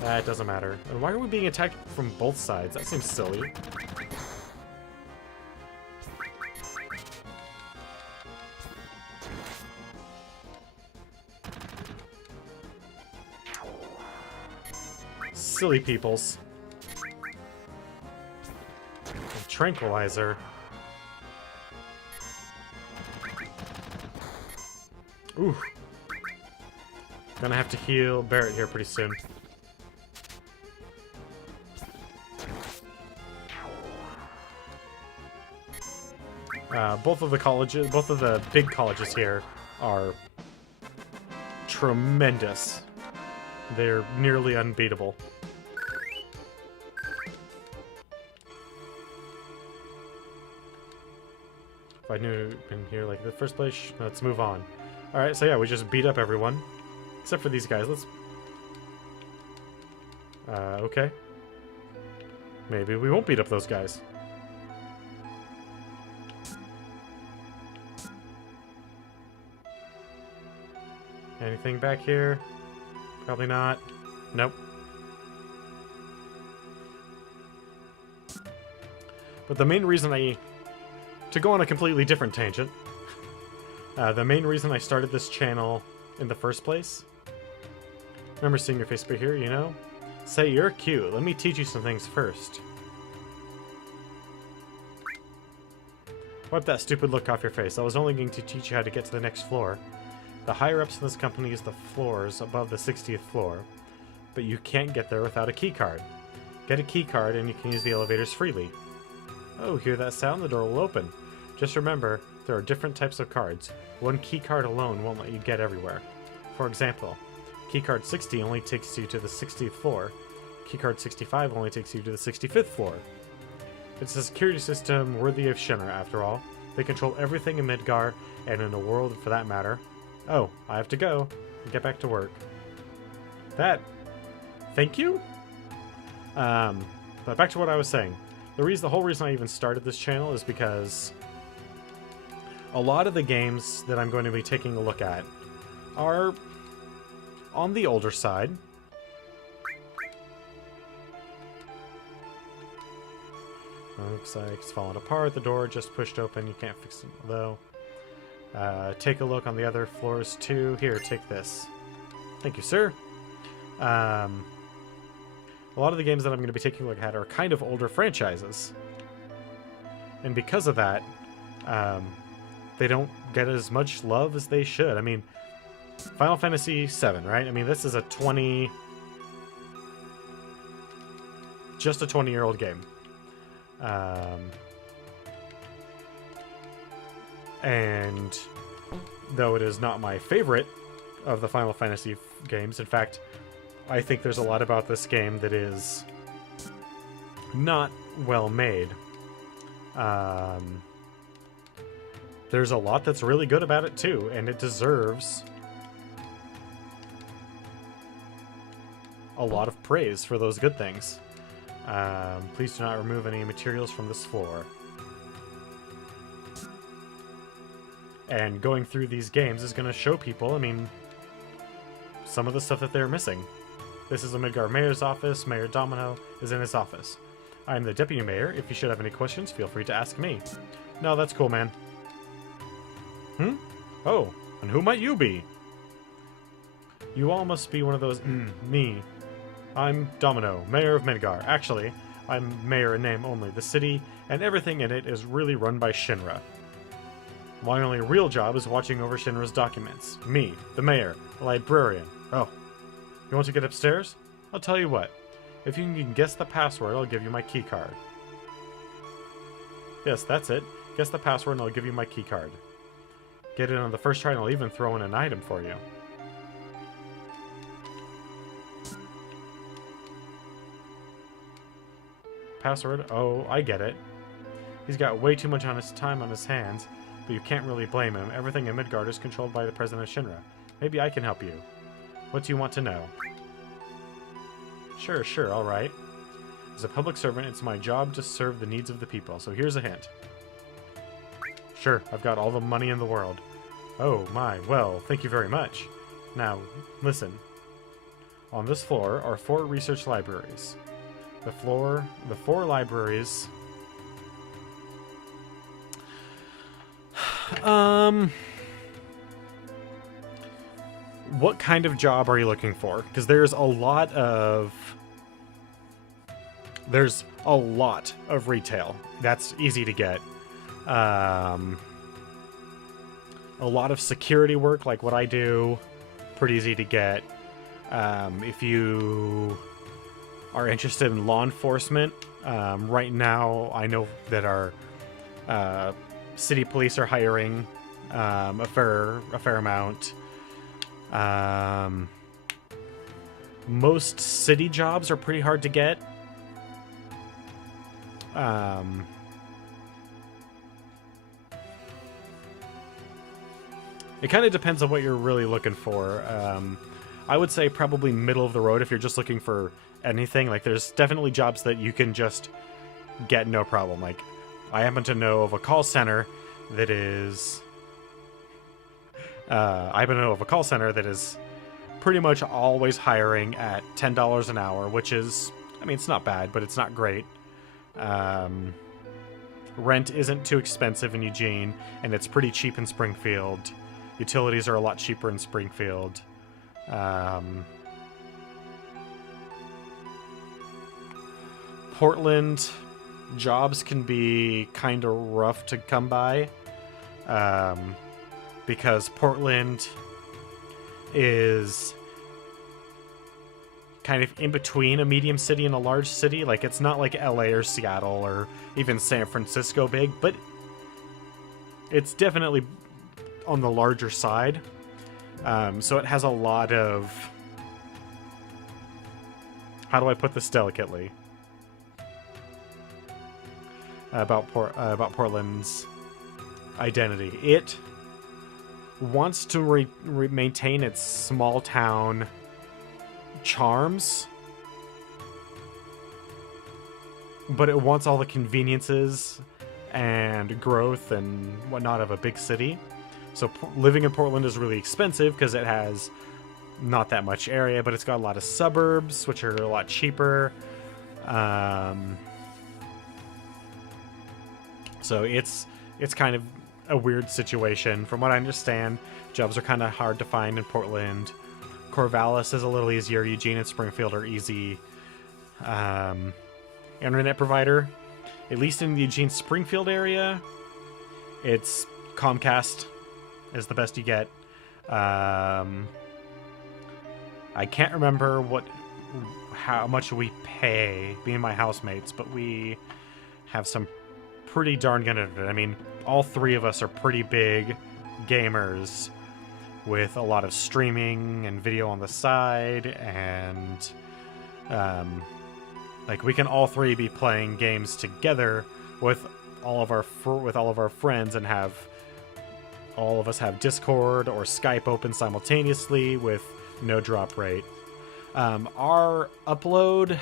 that doesn't matter. And why are we being attacked from both sides? That seems silly. Silly peoples. A tranquilizer. Ooh. Gonna have to heal Barrett here pretty soon. Both of the big colleges here are tremendous. They're nearly unbeatable. If I knew it'd been here like in the first place, let's move on. Alright, so yeah, we just beat up everyone. Except for these guys. Let's... okay. Maybe we won't beat up those guys. Anything back here? Probably not. Nope. But the main reason to go on a completely different tangent, the main reason I started this channel in the first place, remember seeing your face right here, you know? Say, you're cute. Let me teach you some things first. Wipe that stupid look off your face. I was only going to teach you how to get to the next floor. The higher-ups in this company use the floors above the 60th floor, but you can't get there without a key card. Get a key card and you can use the elevators freely. Oh, hear that sound? The door will open. Just remember, there are different types of cards. One key card alone won't let you get everywhere. For example, keycard 60 only takes you to the 60th floor. Keycard 65 only takes you to the 65th floor. It's a security system worthy of Shinra, after all. They control everything in Midgar, and in the world for that matter. Oh, I have to go and get back to work. Thank you? But back to what I was saying. The whole reason I even started this channel is because a lot of the games that I'm going to be taking a look at are on the older side. Looks like it's falling apart. The door just pushed open. You can't fix it, though. Take a look on the other floors, too. Here, take this. Thank you, sir. A lot of the games that I'm going to be taking a look at are kind of older franchises. And because of that, they don't get as much love as they should. I mean, Final Fantasy VII, right? I mean, this is just a 20-year-old game. And though it is not my favorite of the Final Fantasy games, in fact, I think there's a lot about this game that is not well made. There's a lot that's really good about it too, and it deserves a lot of praise for those good things. Please do not remove any materials from this floor. And going through these games is going to show people, I mean, some of the stuff that they're missing. This is the Midgar Mayor's office. Mayor Domino is in his office. I'm the Deputy Mayor. If you should have any questions, feel free to ask me. No, that's cool, man. Oh, and who might you be? You all must be one of those... me. I'm Domino, Mayor of Midgar. Actually, I'm Mayor in name only. The city and everything in it is really run by Shinra. My only real job is watching over Shinra's documents. Me, the Mayor, the librarian. Oh, you want to get upstairs? I'll tell you what. If you can guess the password, I'll give you my key card. Yes, that's it. Guess the password and I'll give you my key card. Get it on the first try and I'll even throw in an item for you. Password? Oh, I get it. He's got way too much time on his hands, but you can't really blame him. Everything in Midgard is controlled by the President of Shinra. Maybe I can help you. What do you want to know? Sure, alright. As a public servant, it's my job to serve the needs of the people, so here's a hint. Sure, I've got all the money in the world. Oh my, well, thank you very much. Now, listen. On this floor are 4 research libraries. The 4 libraries... What kind of job are you looking for? Because there's a lot of retail. That's easy to get. A lot of security work, like what I do, pretty easy to get. If you are interested in law enforcement, right now I know that our city police are hiring a fair amount. Most city jobs are pretty hard to get. It kind of depends on what you're really looking for. I would say probably middle of the road if you're just looking for anything. Like, there's definitely jobs that you can just get no problem. Like, I happen to know of a call center that is... pretty much always hiring at $10 an hour, which is... I mean, it's not bad, but it's not great. Rent isn't too expensive in Eugene, and it's pretty cheap in Springfield. Utilities are a lot cheaper in Springfield. Portland, jobs can be kind of rough to come by, because Portland is kind of in between a medium city and a large city. Like, it's not like LA or Seattle or even San Francisco big, but it's definitely on the larger side. So it has a lot of... How do I put this delicately? About Portland's identity. It wants to maintain its small town charms, but it wants all the conveniences and growth and whatnot of a big city. So living in Portland is really expensive because it has not that much area, but it's got a lot of suburbs, which are a lot cheaper. So it's kind of a weird situation. From what I understand, jobs are kind of hard to find in Portland. Corvallis is a little easier. Eugene and Springfield are easy. Internet provider, at least in the Eugene-Springfield area, it's Comcast is the best you get. I can't remember how much we pay, me and my housemates, but we have some pretty darn good internet. I mean, all 3 of us are pretty big gamers with a lot of streaming and video on the side, and like, we can all 3 be playing games together with all of our friends, and have all of us have Discord or Skype open simultaneously with no drop rate. Our upload...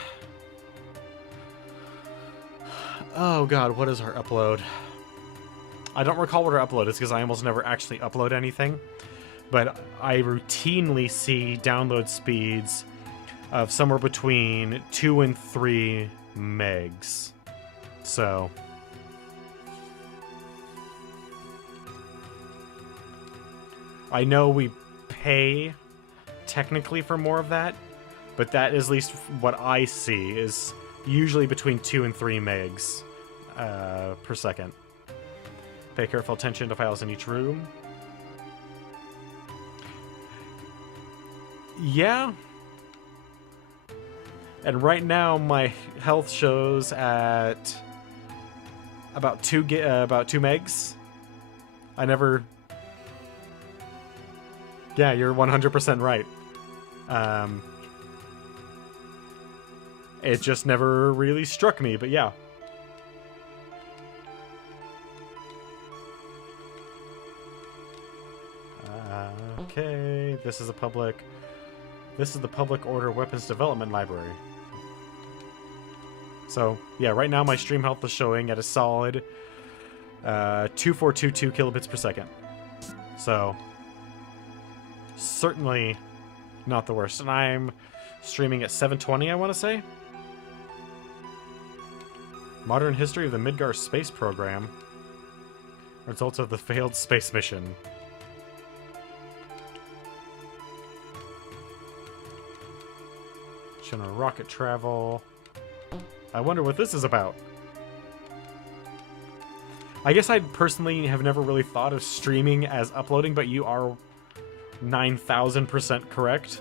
Oh god, what is our upload? I don't recall what our upload is because I almost never actually upload anything. But I routinely see download speeds of somewhere between 2 and 3 megs. So... I know we pay technically for more of that, but that is at least what I see is usually between 2 and 3 megs per second. Pay careful attention to files in each room. Yeah. And right now my health shows at about 2 megs. I never... Yeah, you're 100% right. It just never really struck me, but yeah. Okay, this is the public order weapons development library. So yeah, right now my stream health is showing at a solid 2422 kilobits per second. So certainly not the worst. And I'm streaming at 720, I want to say. Modern history of the Midgar space program. Results of the failed space mission. General rocket travel. I wonder what this is about. I guess I personally have never really thought of streaming as uploading, but you are 9,000% correct.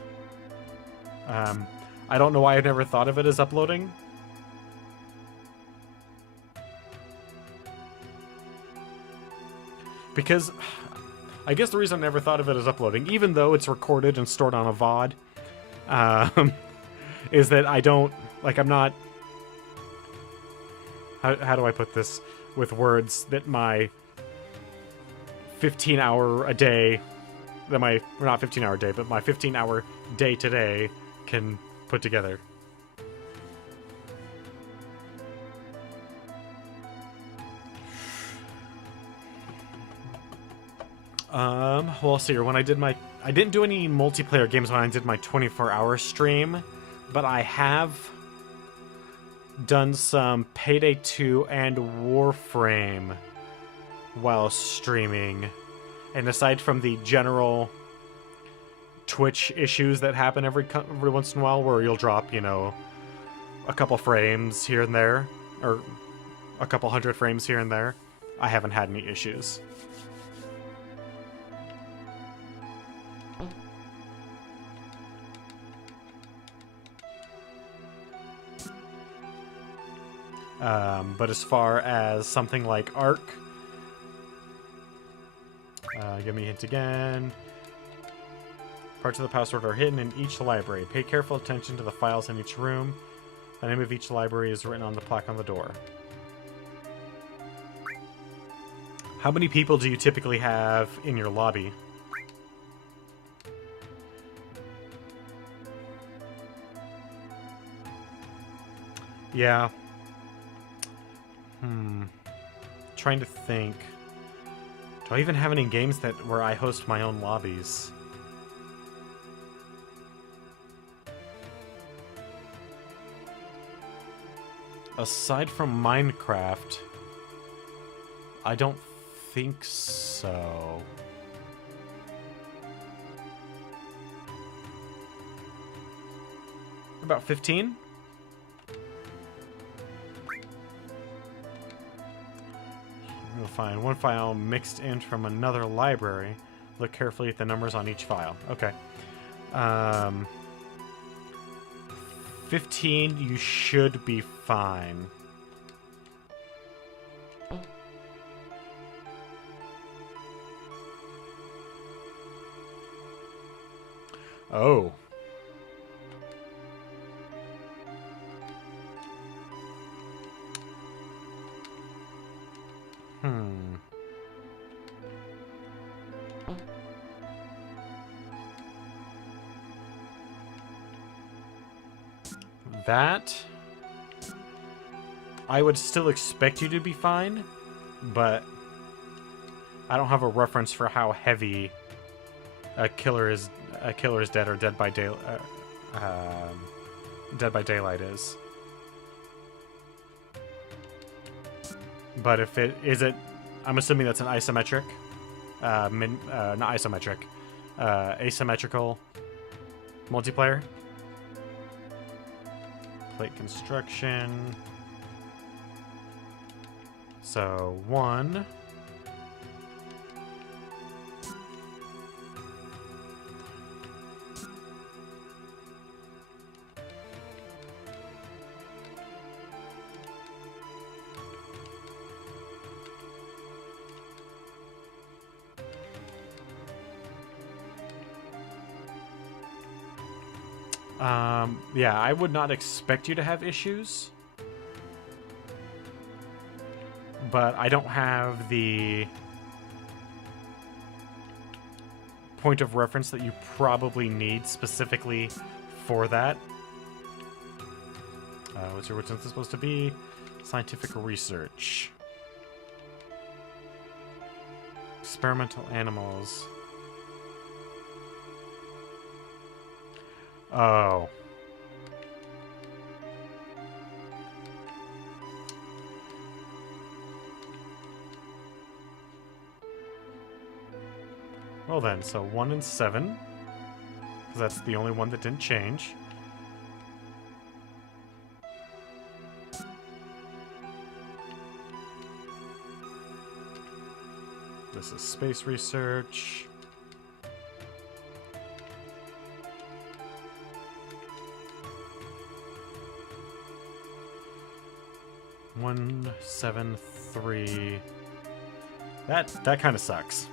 I don't know why I've never thought of it as uploading. Because I guess the reason I never thought of it as uploading, even though it's recorded and stored on a VOD, is that I don't, like, I'm not, how do I put this with words that my 15-hour a day, that my, not 15-hour day, but my 15-hour day today can put together. Well, let's see here. When I did my, I didn't do any multiplayer games when I did my 24-hour stream, but I have done some Payday 2 and Warframe while streaming. And aside from the general Twitch issues that happen every once in a while, where you'll drop, you know, a couple frames here and there, or a couple hundred frames here and there, I haven't had any issues. But as far as something like Ark, give me a hint again. Parts of the password are hidden in each library. Pay careful attention to the files in each room. The name of each library is written on the plaque on the door. How many people do you typically have in your lobby? Yeah. Trying to think. Do I even have any games that where I host my own lobbies? Aside from Minecraft, I don't think so. About 15? We'll find one file mixed in from another library. Look carefully at the numbers on each file. Okay. 15, you should be fine. Oh. That, I would still expect you to be fine, but I don't have a reference for how heavy a killer is dead or Dead by Daylight is. But if it is it, I'm assuming that's an isometric, not isometric, asymmetrical multiplayer. Plate construction. So 1. Yeah, I would not expect you to have issues. But I don't have the point of reference that you probably need specifically for that. What's this supposed to be? Scientific research. Experimental animals. Oh. Well then, so 1 and 7. Because that's the only one that didn't change. This is space research. One, 7, 3. That kind of sucks.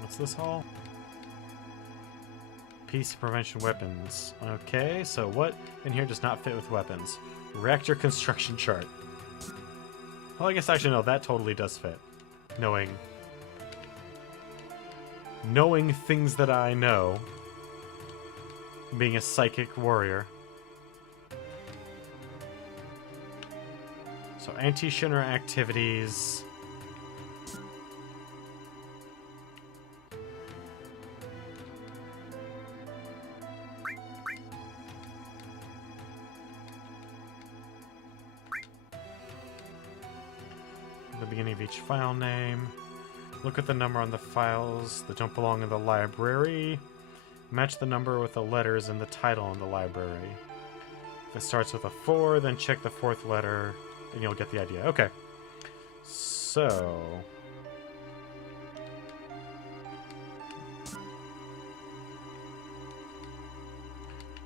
What's this hall? Peace prevention weapons. Okay, so what in here does not fit with weapons? Reactor construction chart. Well, I guess actually no, that totally does fit. Knowing things that I know. Being a psychic warrior. So anti-Shinra activities. The beginning of each file name. Look at the number on the files that don't belong in the library. Match the number with the letters in the title in the library. If it starts with a 4, then check the 4th letter, and you'll get the idea. Okay. So...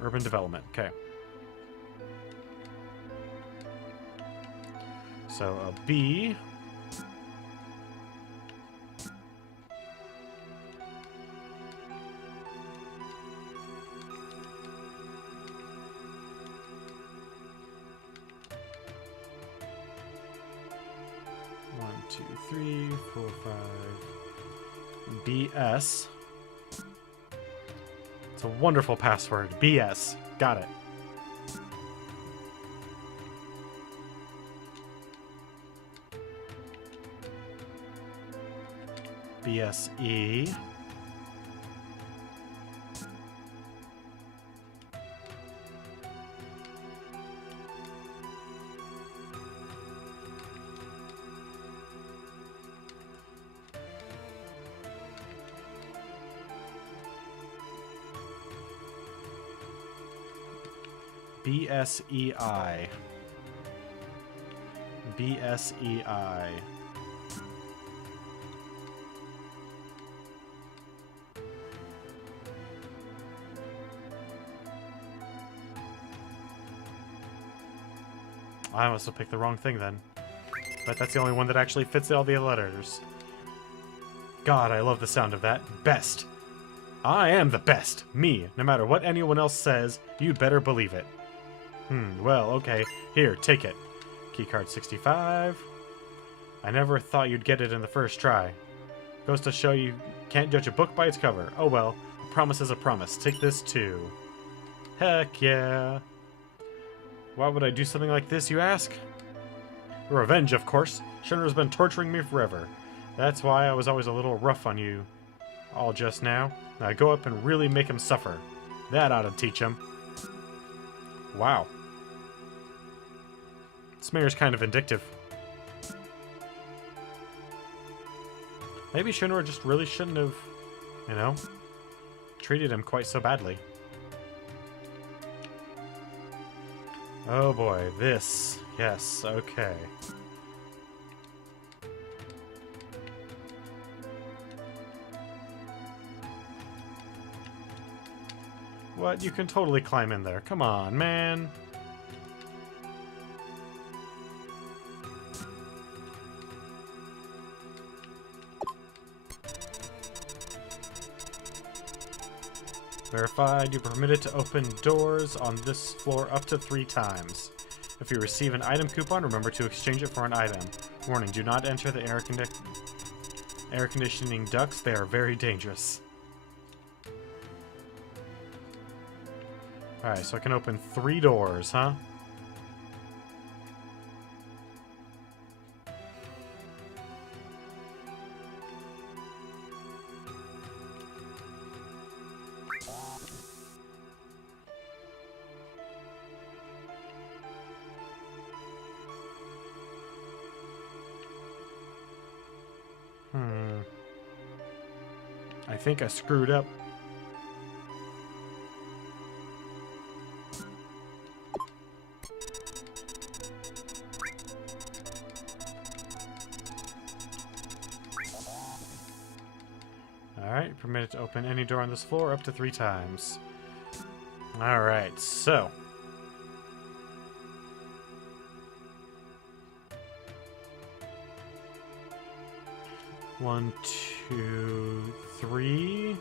urban development. Okay. So a B... 2, 3, 4, 5. BS. It's a wonderful password. BS. Got it. BSE. BSEI. BSEI. I must have picked the wrong thing then. But that's the only one that actually fits all the letters. God, I love the sound of that. Best. I am the best. Me. No matter what anyone else says, you'd better believe it. Well, okay. Here, take it. Keycard 65. I never thought you'd get it in the first try. Goes to show you can't judge a book by its cover. Oh well, a promise is a promise. Take this too. Heck yeah. Why would I do something like this, you ask? Revenge, of course. Shinra's been torturing me forever. That's why I was always a little rough on you all just now. Now go up and really make him suffer. That ought to teach him. Wow. This mayor's kind of vindictive. Maybe Shinra just really shouldn't have, you know, treated him quite so badly. Oh boy, this. Yes, okay. What? You can totally climb in there. Come on, man. Verified. You're permitted to open doors on this floor up to 3 times. If you receive an item coupon, remember to exchange it for an item. Warning, do not enter the air conditioning ducts. They are very dangerous. Alright, so I can open 3 doors, huh? I think I screwed up. Alright, permitted to open any door on this floor up to 3 times. Alright, so. One, 2, 3.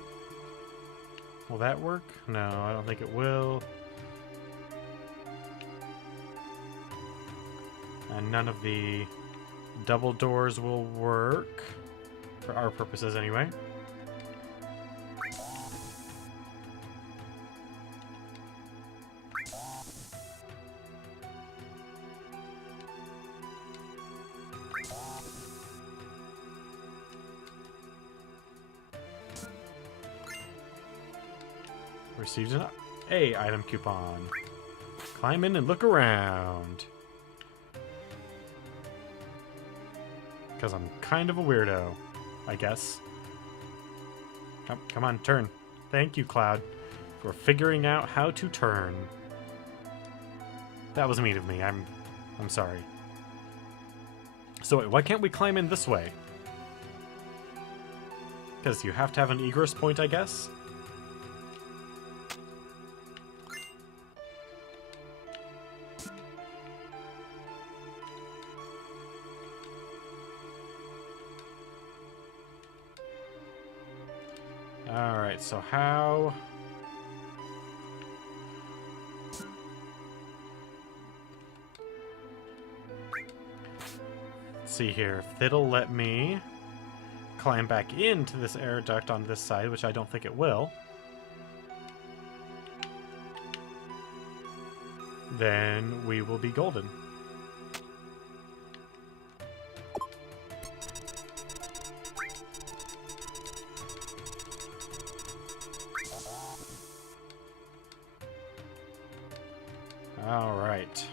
Will that work? No, I don't think it will. And none of the double doors will work. For our purposes, anyway. Received an A item coupon. Climb in and look around. Because I'm kind of a weirdo, I guess. Come on, turn. Thank you, Cloud, for figuring out how to turn. That was mean of me. I'm sorry. So wait, why can't we climb in this way? Because you have to have an egress point, I guess? Alright, so how... Let's see here. If it'll let me climb back into this air duct on this side, which I don't think it will, then we will be golden. All right.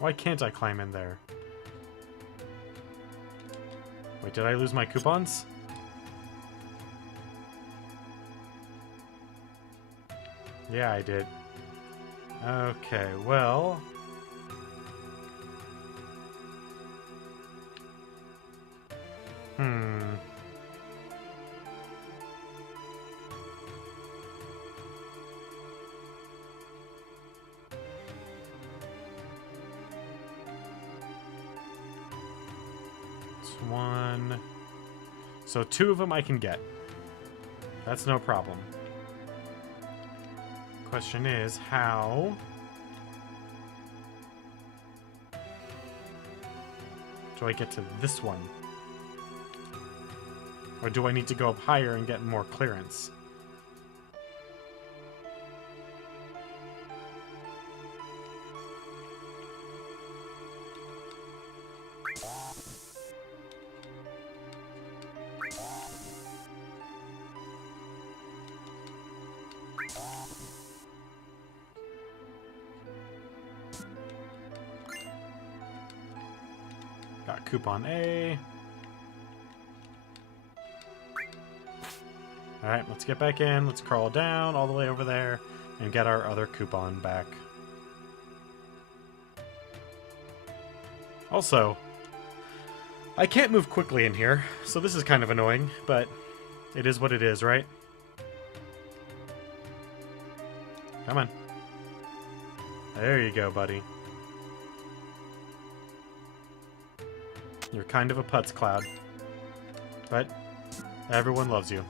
Why can't I climb in there? Wait, did I lose my coupons? Yeah, I did. Okay, well... One. So 2 of them I can get. That's no problem. Question is, how do I get to this one? Or do I need to go up higher and get more clearance? Got coupon A. Alright, let's get back in. Let's crawl down all the way over there and get our other coupon back. Also, I can't move quickly in here, so this is kind of annoying, but it is what it is, right? Come on. There you go, buddy. You're kind of a putz, Cloud. But Everyone loves you.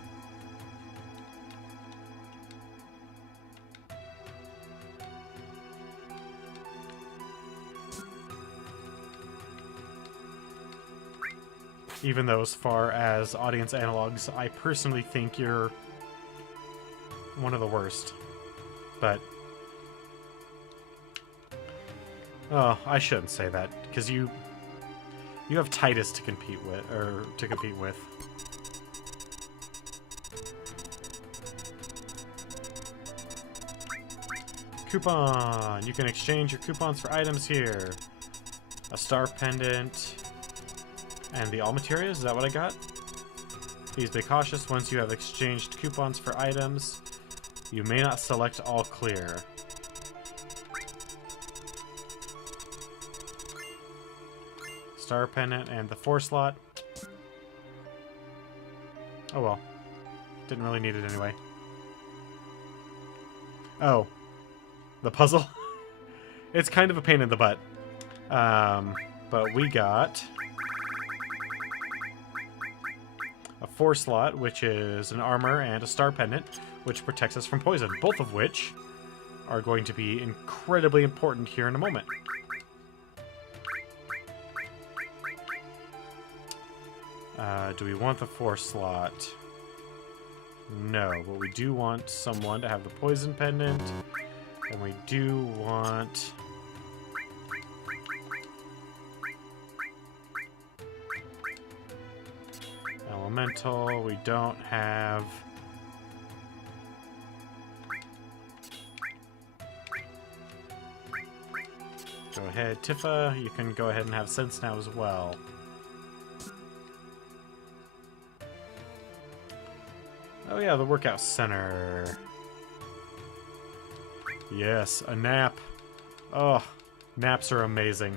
Even though, as far as audience analogs, I personally think you're one of the worst. But... oh, I shouldn't say that, because you have Titus to compete with, Coupon! You can exchange your coupons for items here. A star pendant. And the all materia, is that what I got? Please be cautious once you have exchanged coupons for items. You may not select all clear. Star pendant and the 4 slot. Oh well. Didn't really need it anyway. Oh. The puzzle? It's kind of a pain in the butt. But we got a 4 slot, which is an armor, and a star pendant, which protects us from poison, both of which are going to be incredibly important here in a moment. Do we want the 4 slot? No, but we do want someone to have the poison pendant, and we do want... elemental. We don't have... go ahead, Tifa. You can go ahead and have sense now as well. Oh yeah, the workout center. Yes, a nap. Oh, naps are amazing.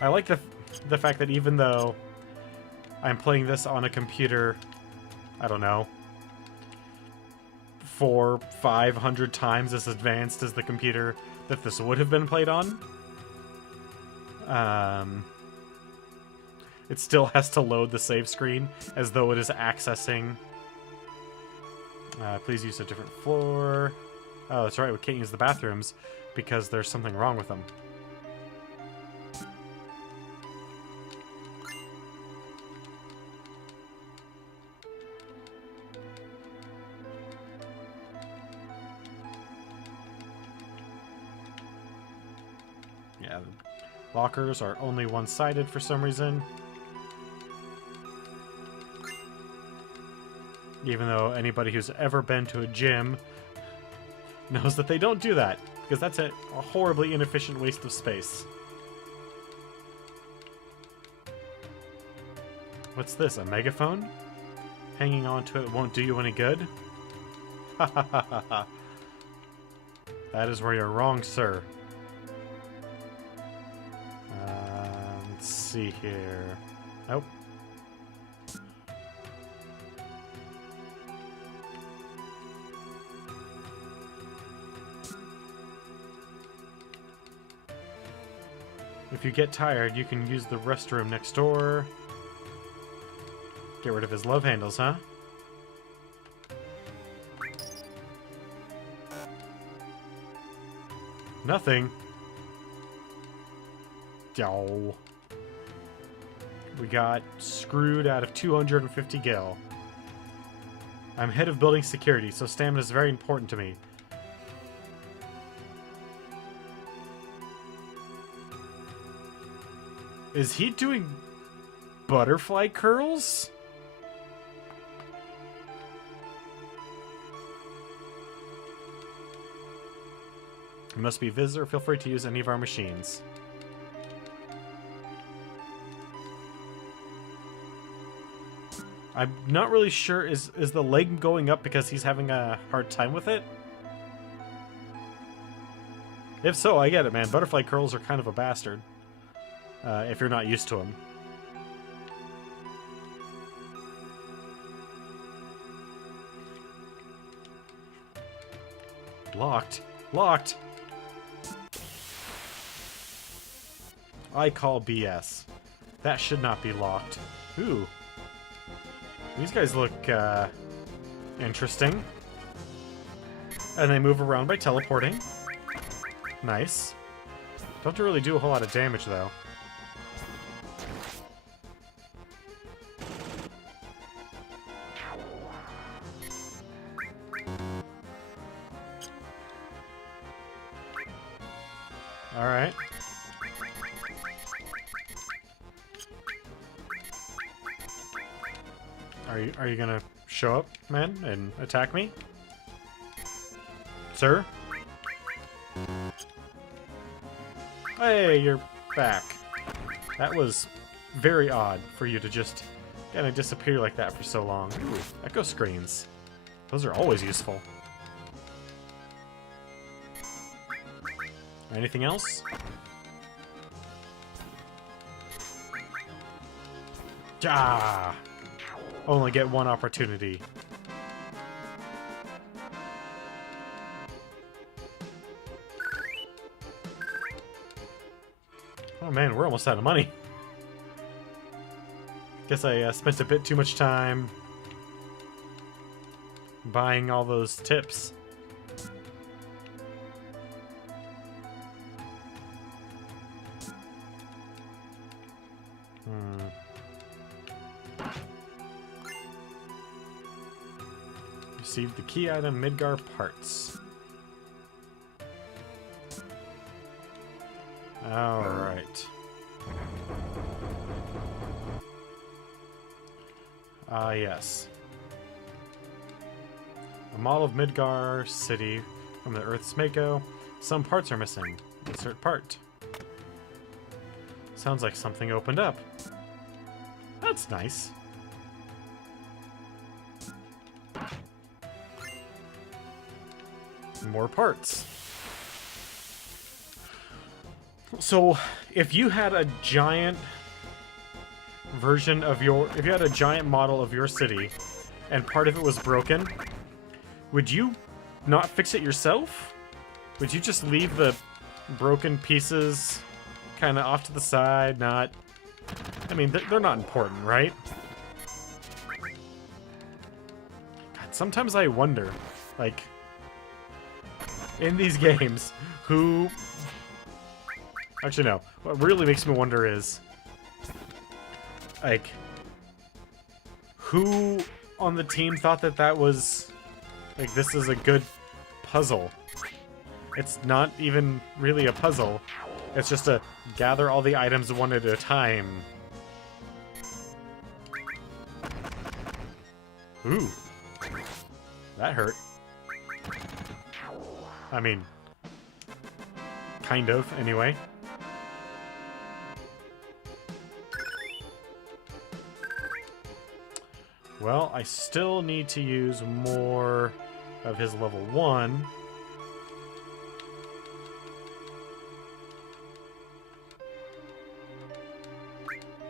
I like the fact that even though I'm playing this on a computer, I don't know, 400-500 times as advanced as the computer that this would have been played on, it still has to load the save screen as though it is accessing. Please use a different floor. Oh, that's right, we can't use the bathrooms because there's something wrong with them. Yeah, the lockers are only one-sided for some reason. Even though anybody who's ever been to a gym knows that they don't do that, because that's a horribly inefficient waste of space. What's this, a megaphone? Hanging on to it won't do you any good? Ha ha ha ha ha. That is where you're wrong, sir. Let's see here. Nope. If you get tired, you can use the restroom next door. Get rid of his love handles, huh? Nothing. Oh. We got screwed out of 250 gil. I'm head of building security, so stamina is very important to me. Is he doing butterfly curls? You must be a visitor. Feel free to use any of our machines. I'm not really sure. Is the leg going up because he's having a hard time with it? If so, I get it, man. Butterfly curls are kind of a bastard. If you're not used to them. Locked. Locked! I call BS. That should not be locked. Ooh. These guys look, interesting. And they move around by teleporting. Nice. Don't really do a whole lot of damage, though. Alright. Are you gonna show up, man, and attack me? Sir? Hey, you're back. That was very odd for you to just kind of disappear like that for so long. Ooh, echo screens. Those are always useful. Anything else? Ah! Only get one opportunity. Oh man, we're almost out of money. Guess I spent a bit too much time buying all those tips. Received the key item Midgar parts. Alright. Yes. A model of Midgar City from the Earth's Mako. Some parts are missing. Insert part. Sounds like something opened up. That's nice. More parts. So, if you had a giant version of your... If you had a giant model of your city, and part of it was broken, would you not fix it yourself? Would you just leave the broken pieces kind of off to the side, not... I mean, they're not important, right? God, sometimes I wonder, like... in these games, who... Actually, no. What really makes me wonder is... like... who on the team thought that that was... like, this is a good puzzle? It's not even really a puzzle. It's just to gather all the items one at a time. Ooh. That hurt. I mean, kind of, anyway. Well, I still need to use more of his level 1.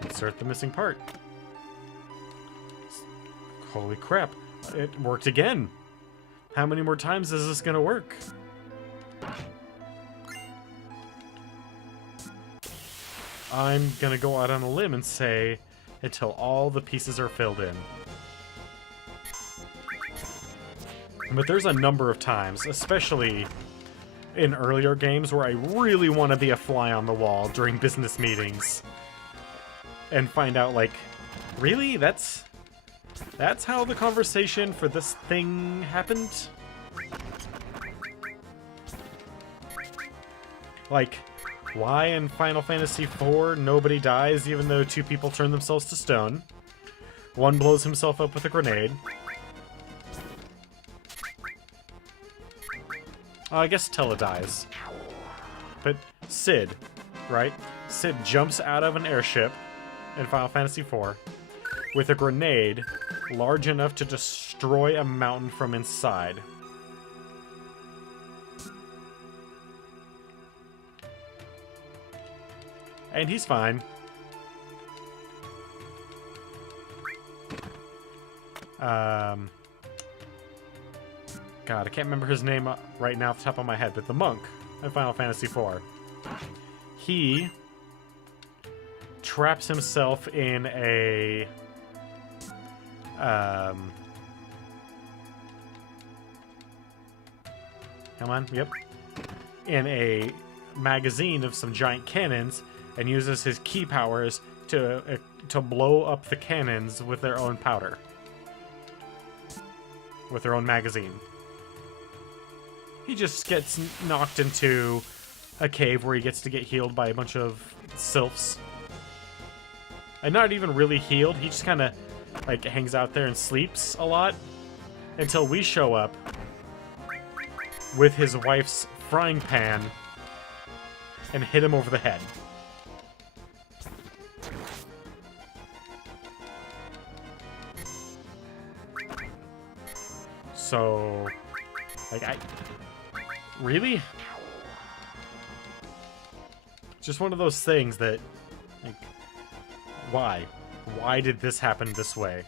Insert the missing part. Holy crap, it worked again! How many more times is this gonna work? I'm gonna go out on a limb and say until all the pieces are filled in. But there's a number of times, especially in earlier games, where I really want to be a fly on the wall during business meetings and find out, like, really? That's how the conversation for this thing happened? Like, why in Final Fantasy IV nobody dies even though 2 people turn themselves to stone? One blows himself up with a grenade. I guess Tella dies. But Sid, right? Sid jumps out of an airship in Final Fantasy IV with a grenade large enough to destroy a mountain from inside. And he's fine. God, I can't remember his name right now off the top of my head, but the monk in Final Fantasy IV. He traps himself in a come on, yep. In a magazine of some giant cannons, and uses his key powers to blow up the cannons with their own powder. With their own magazine. He just gets knocked into a cave where he gets to get healed by a bunch of sylphs. And not even really healed, he just kind of like hangs out there and sleeps a lot until we show up with his wife's frying pan and hit him over the head. So, like, really? Just one of those things that, like, why? Why did this happen this way?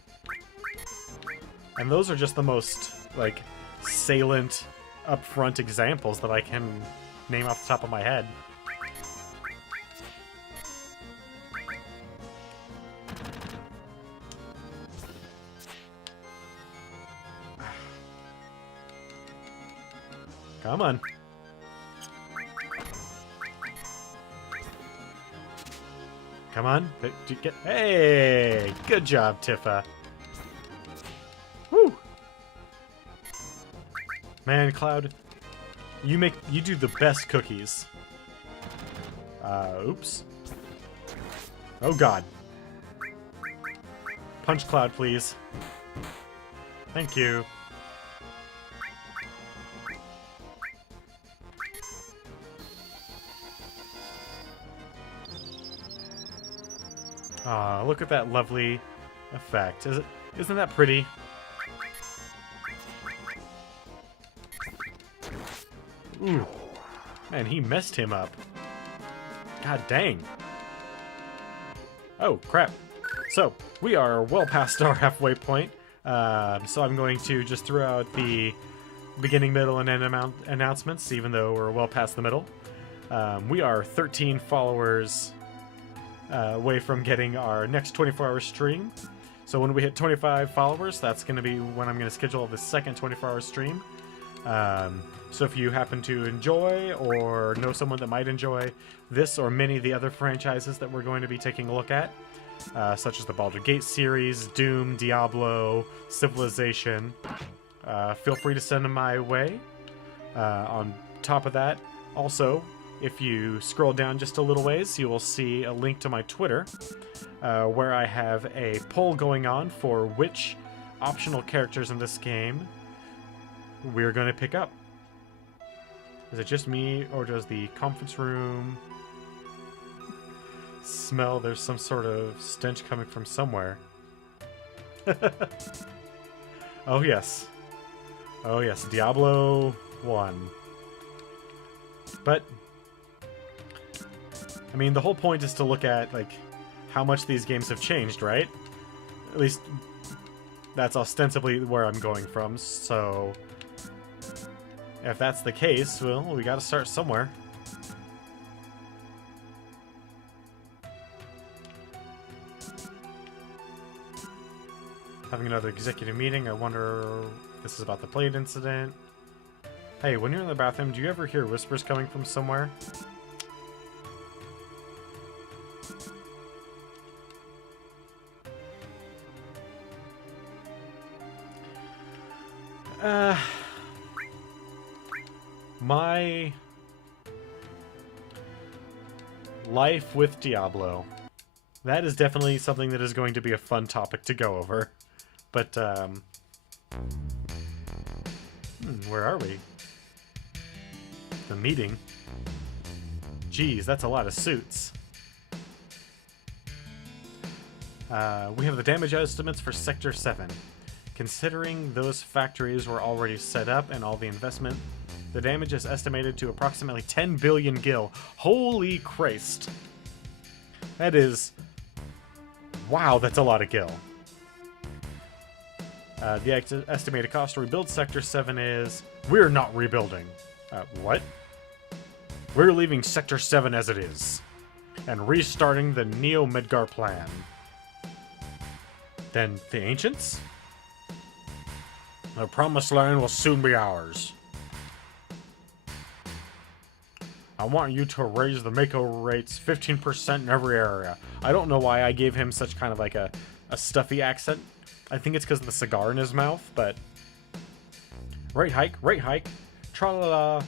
And those are just the most, like, salient, upfront examples that I can name off the top of my head. Come on. Come on. Hey! Good job, Tifa. Woo! Man, Cloud, you do the best cookies. Oops. Oh god. Punch Cloud, please. Thank you. Aw, look at that lovely effect. Isn't that pretty? Ooh. Man, he messed him up. God dang. Oh, crap. So, we are well past our halfway point. So I'm going to just throw out the beginning, middle, and end announcements, even though we're well past the middle. We are 13 followers away from getting our next 24-hour stream. So when we hit 25 followers, that's going to be when I'm going to schedule the second 24-hour stream. So if you happen to enjoy or know someone that might enjoy this or many of the other franchises that we're going to be taking a look at, such as the Baldur's Gate series, Doom, Diablo, Civilization, feel free to send them my way. On top of that, also, if you scroll down just a little ways, you will see a link to my Twitter, where I have a poll going on for which optional characters in this game we're going to pick up. Is it just me, or does the conference room smell there's some sort of stench coming from somewhere? Oh yes. Oh yes, Diablo 1. But I mean, the whole point is to look at, like, how much these games have changed, right? At least, that's ostensibly where I'm going from, so if that's the case, well, we gotta start somewhere. Having another executive meeting, I wonder if this is about the plate incident. Hey, when you're in the bathroom, do you ever hear whispers coming from somewhere? My life with Diablo. That is definitely something that is going to be a fun topic to go over. But, where are we? The meeting? Geez, that's a lot of suits. We have the damage estimates for Sector 7. Considering those factories were already set up and all the investment, the damage is estimated to approximately 10 billion gil. Holy Christ. That is... Wow, that's a lot of gil. The estimated cost to rebuild Sector 7 is... We're not rebuilding. What? We're leaving Sector 7 as it is. and restarting the Neo-Midgar plan. Then the Ancients? The Promised Land will soon be ours. I want you to raise the Mako rates 15% in every area. I don't know why I gave him such kind of like a stuffy accent. I think it's because of the cigar in his mouth, but... Rate hike, tra-la-la,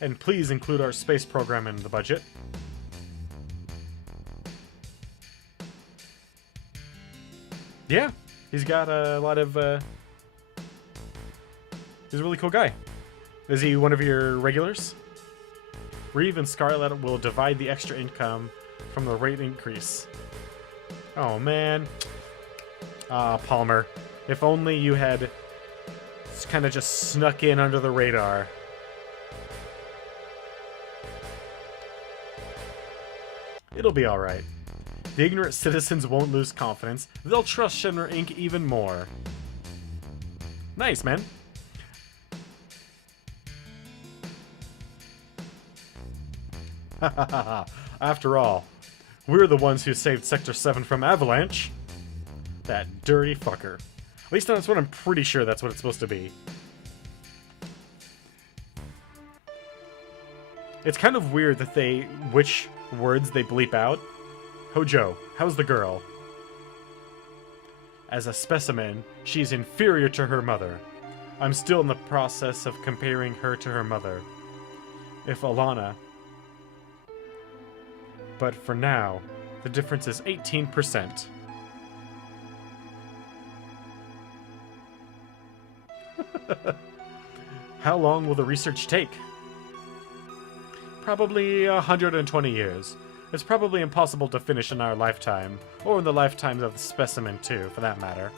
and please include our space program in the budget. Yeah, he's got a lot of, he's a really cool guy. Is he one of your regulars? Reeve and Scarlet will divide the extra income from the rate increase. Oh, man. Palmer. If only you had kind of just snuck in under the radar. It'll be alright. The ignorant citizens won't lose confidence. They'll trust Shinra Inc. even more. Nice, man. After all, we're the ones who saved Sector 7 from Avalanche. That dirty fucker. At least that's what I'm pretty sure that's what it's supposed to be. It's kind of weird that which words they bleep out. Hojo, how's the girl? As a specimen, she's inferior to her mother. I'm still in the process of comparing her to her mother. If Alana... But for now, the difference is 18%. How long will the research take? Probably 120 years. It's probably impossible to finish in our lifetime, or in the lifetimes of the specimen too, for that matter.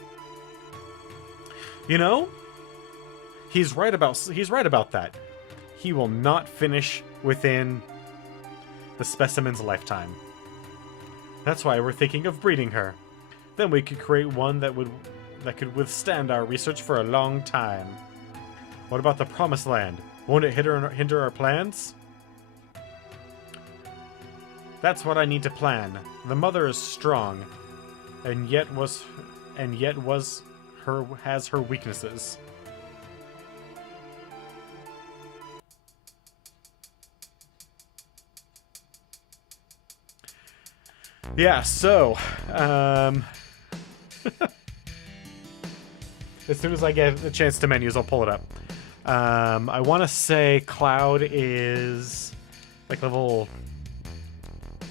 You know, he's right about that. He will not finish within the specimen's lifetime. That's why we're thinking of breeding her. Then we could create one that could withstand our research for a long time. What about the Promised Land? Won't it hinder our plans? That's what I need to plan. The mother is strong, and yet has her weaknesses. Yeah, so as soon as I get a chance to menus, I'll pull it up. I want to say Cloud is like level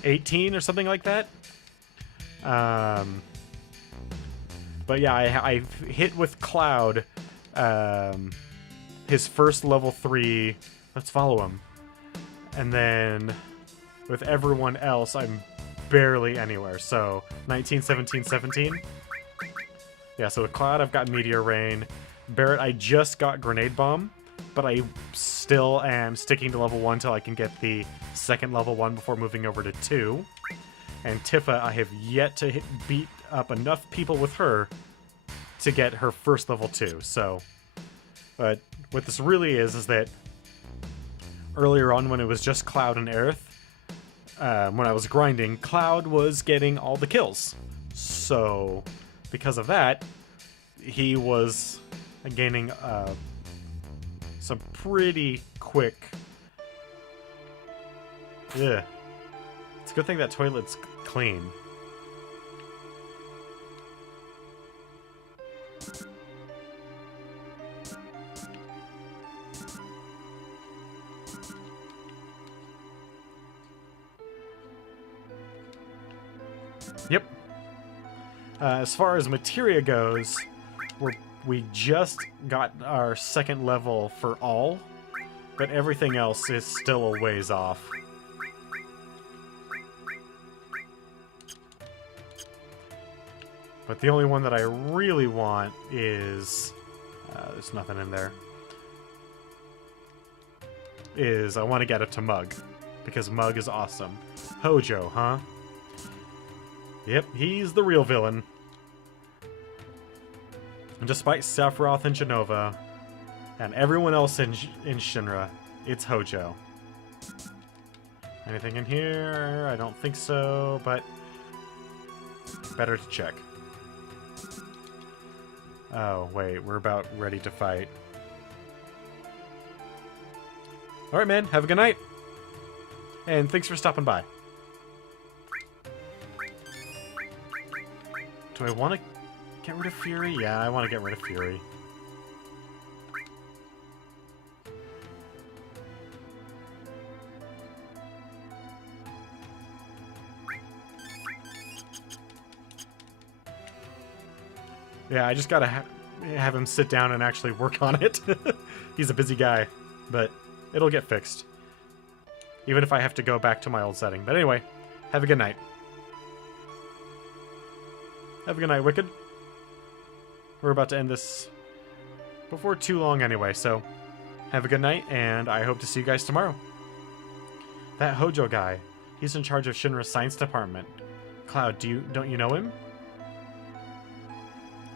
18 or something like that. But yeah, I've hit with Cloud his first level 3. Let's follow him. And then with everyone else, I'm barely anywhere. So 19, 17, 17. Yeah, so with Cloud, I've got Meteor Rain. Barret, I just got Grenade Bomb, but I still am sticking to level 1 till I can get the second level 1 before moving over to 2. And Tifa, I have yet to beat up enough people with her to get her first level 2. So, but what this really is that earlier on when it was just Cloud and Aerith, when I was grinding, Cloud was getting all the kills. So, because of that, he was gaining some pretty quick... Ugh. It's a good thing that toilet's clean. Yep. As far as materia goes, we just got our second level for all, but everything else is still a ways off. But the only one that I really want is... there's nothing in there. I want to get it to Mug, because Mug is awesome. Hojo, huh? Yep, he's the real villain. And despite Sephiroth and Genova, and everyone else in Shinra, it's Hojo. Anything in here? I don't think so, but better to check. Oh, wait, we're about ready to fight. Alright, man, have a good night. And thanks for stopping by. Do I want to get rid of Fury? Yeah, I want to get rid of Fury. Yeah, I just gotta have him sit down and actually work on it. He's a busy guy, but it'll get fixed. Even if I have to go back to my old setting. But anyway, have a good night. Have a good night, Wicked. We're about to end this before too long anyway, so have a good night, and I hope to see you guys tomorrow. That Hojo guy, he's in charge of Shinra's science department. Cloud, don't you know him?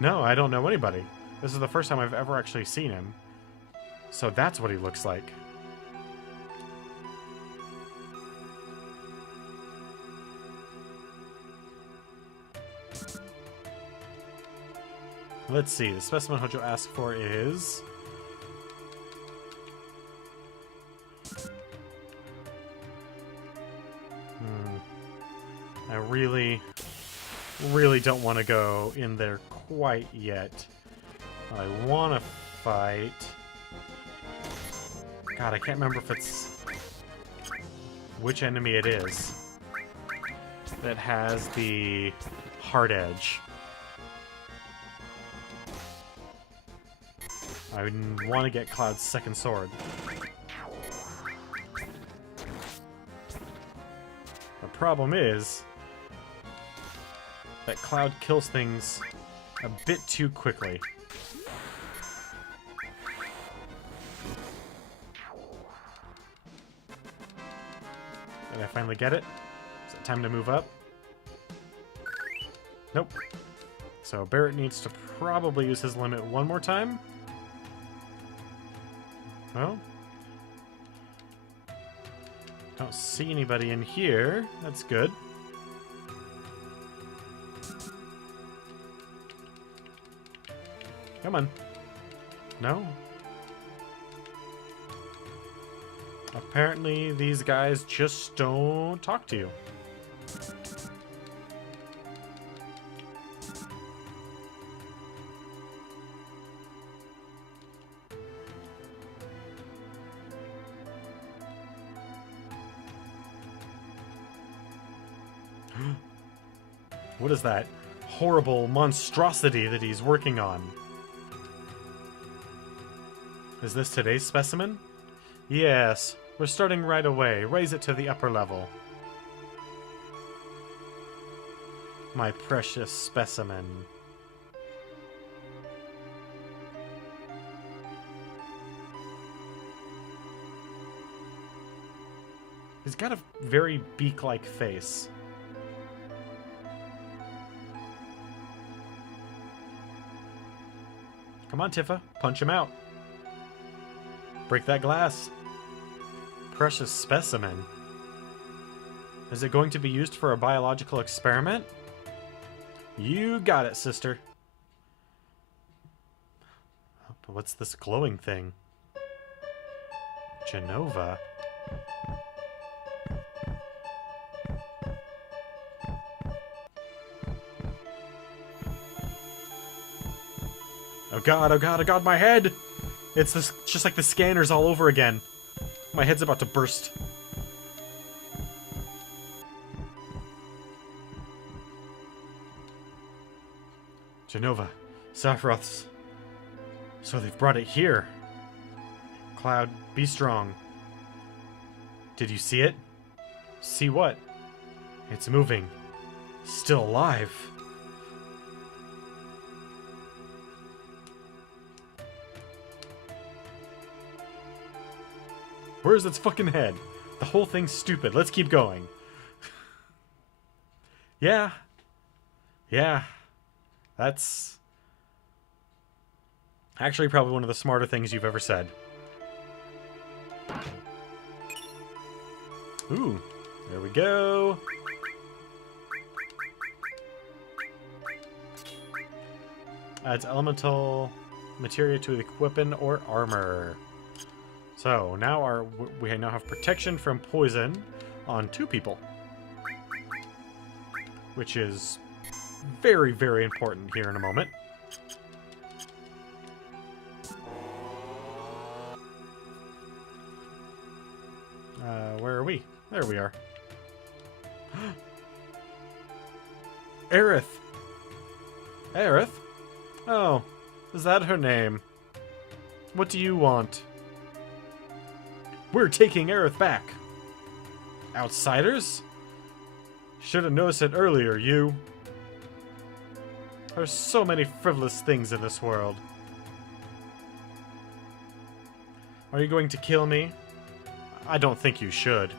No, I don't know anybody. This is the first time I've ever actually seen him. So that's what he looks like. Let's see, the specimen Hojo asked for is... I really don't want to go in there quite yet. I want to fight... God, I can't remember if it's... which enemy it is that has the hard edge. I want to get Cloud's second sword. The problem is that Cloud kills things a bit too quickly. Did I finally get it? Is it time to move up? Nope. So Barrett needs to probably use his limit one more time. Well, don't see anybody in here. That's good. Come on. No? Apparently these guys just don't talk to you. What is that horrible monstrosity that he's working on? Is this today's specimen? Yes, we're starting right away. Raise it to the upper level. My precious specimen. He's got a very beak-like face. Come on, Tifa. Punch him out. Break that glass. Precious specimen. Is it going to be used for a biological experiment? You got it, sister. But what's this glowing thing? Genova. Oh god, oh god, oh god, my head! It's this, just like the scanners all over again. My head's about to burst. Genova, Sephiroth's. So they've brought it here. Cloud, be strong. Did you see it? See what? It's moving. Still alive. Where's its fucking head? The whole thing's stupid. Let's keep going. Yeah. Yeah. That's actually probably one of the smarter things you've ever said. Ooh. There we go. Adds elemental materia to the weapon or armor. So now we now have protection from poison on 2 people, which is very, very important here in a moment. Where are we? There we are. Aerith! Aerith? Oh, is that her name? What do you want? We're taking Aerith back. Outsiders? Should have noticed it earlier, you. There's so many frivolous things in this world. Are you going to kill me? I don't think you should.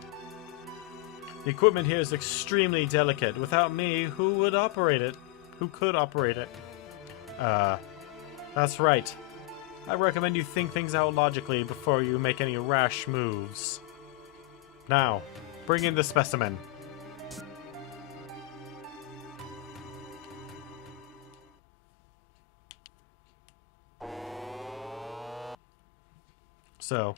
The equipment here is extremely delicate. Without me, who would operate it? Who could operate it? That's right. I recommend you think things out logically before you make any rash moves. Now, bring in the specimen. So,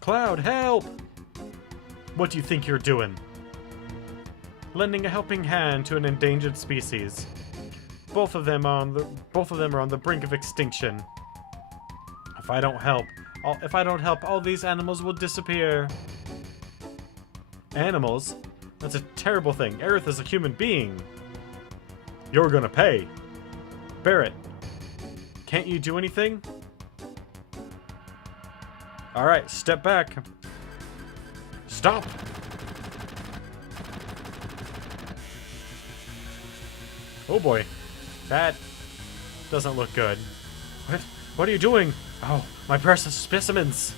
Cloud, help! What do you think you're doing? Lending a helping hand to an endangered species. Both of them are on the brink of extinction. If I don't help, all these animals will disappear. Animals? That's a terrible thing. Aerith is a human being. You're gonna pay. Barrett, can't you do anything? Alright, step back. Stop! Oh boy. That doesn't look good. What? What are you doing? Oh, my precious specimens!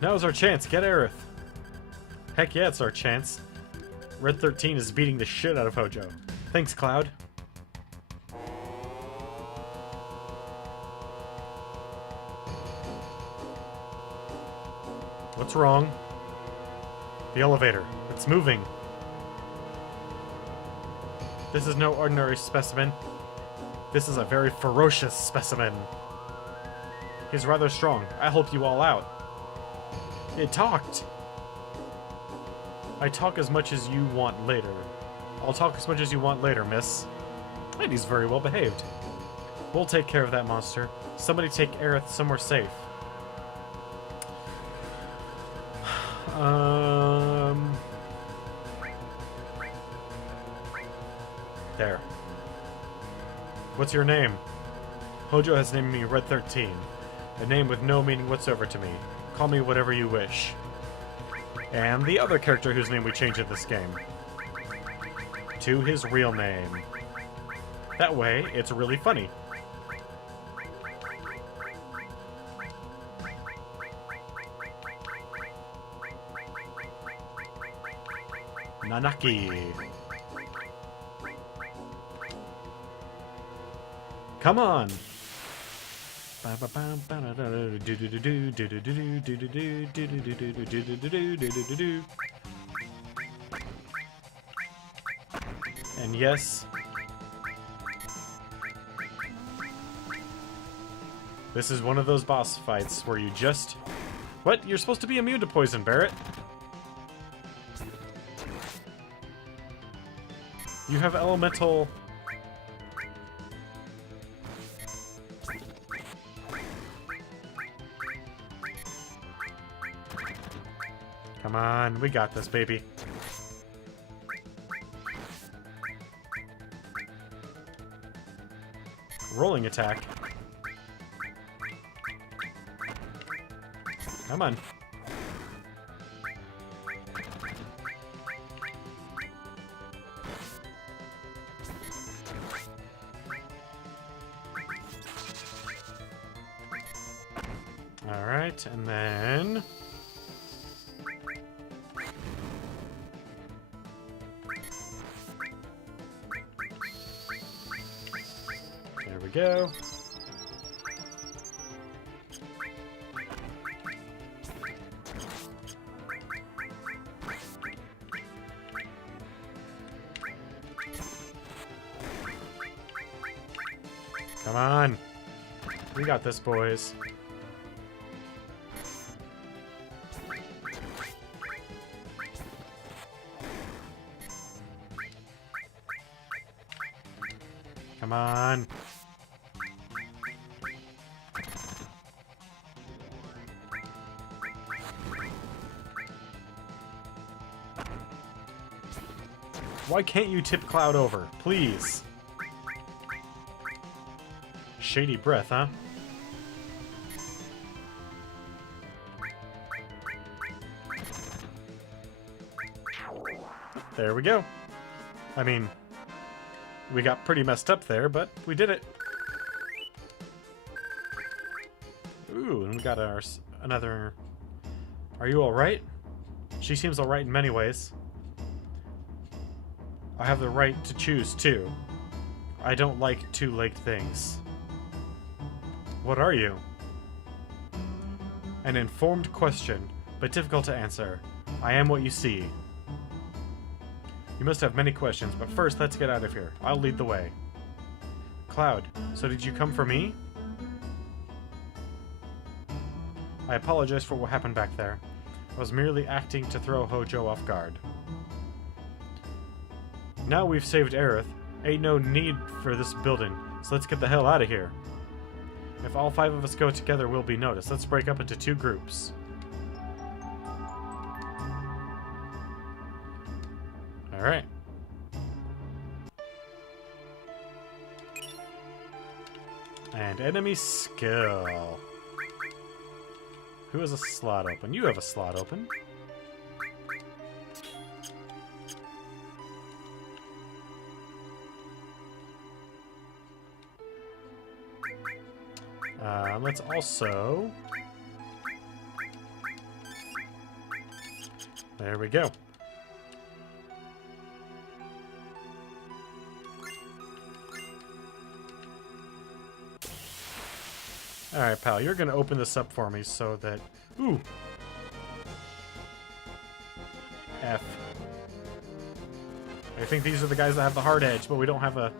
Now's our chance. Get Aerith. Heck yeah, it's our chance. Red 13 is beating the shit out of Hojo. Thanks, Cloud. What's wrong? The elevator. It's moving. This is no ordinary specimen. This is a very ferocious specimen. He's rather strong. I'll help you all out. It talked! I talk as much as you want later. I'll talk as much as you want later, miss. And he's very well behaved. We'll take care of that monster. Somebody take Aerith somewhere safe. There. What's your name? Hojo has named me Red 13. A name with no meaning whatsoever to me. Call me whatever you wish. And the other character whose name we change in this game. To his real name. That way, it's really funny. Nanaki. Come on! And yes, this is one of those boss fights where you just... What? You're supposed to be immune to poison, Barrett. You have elemental... Come on, we got this, baby. Rolling attack. Come on. All right, and then we go. Come on. We got this, boys. Come on. Why can't you tip Cloud over? Please. Shady breath, huh? There we go. I mean, we got pretty messed up there, but we did it. Ooh, and we got another... Are you alright? She seems alright in many ways. I have the right to choose, too. I don't like two-legged things. What are you? An informed question, but difficult to answer. I am what you see. You must have many questions, but first, let's get out of here. I'll lead the way. Cloud, so did you come for me? I apologize for what happened back there. I was merely acting to throw Hojo off guard. Now we've saved Aerith, ain't no need for this building, so let's get the hell out of here. If all 5 of us go together, we'll be noticed. Let's break up into 2 groups. Alright. And enemy skill. Who has a slot open? You have a slot open. Let's also... There we go. Alright, pal, you're gonna open this up for me so that... Ooh! F. I think these are the guys that have the hard edge, but we don't have a...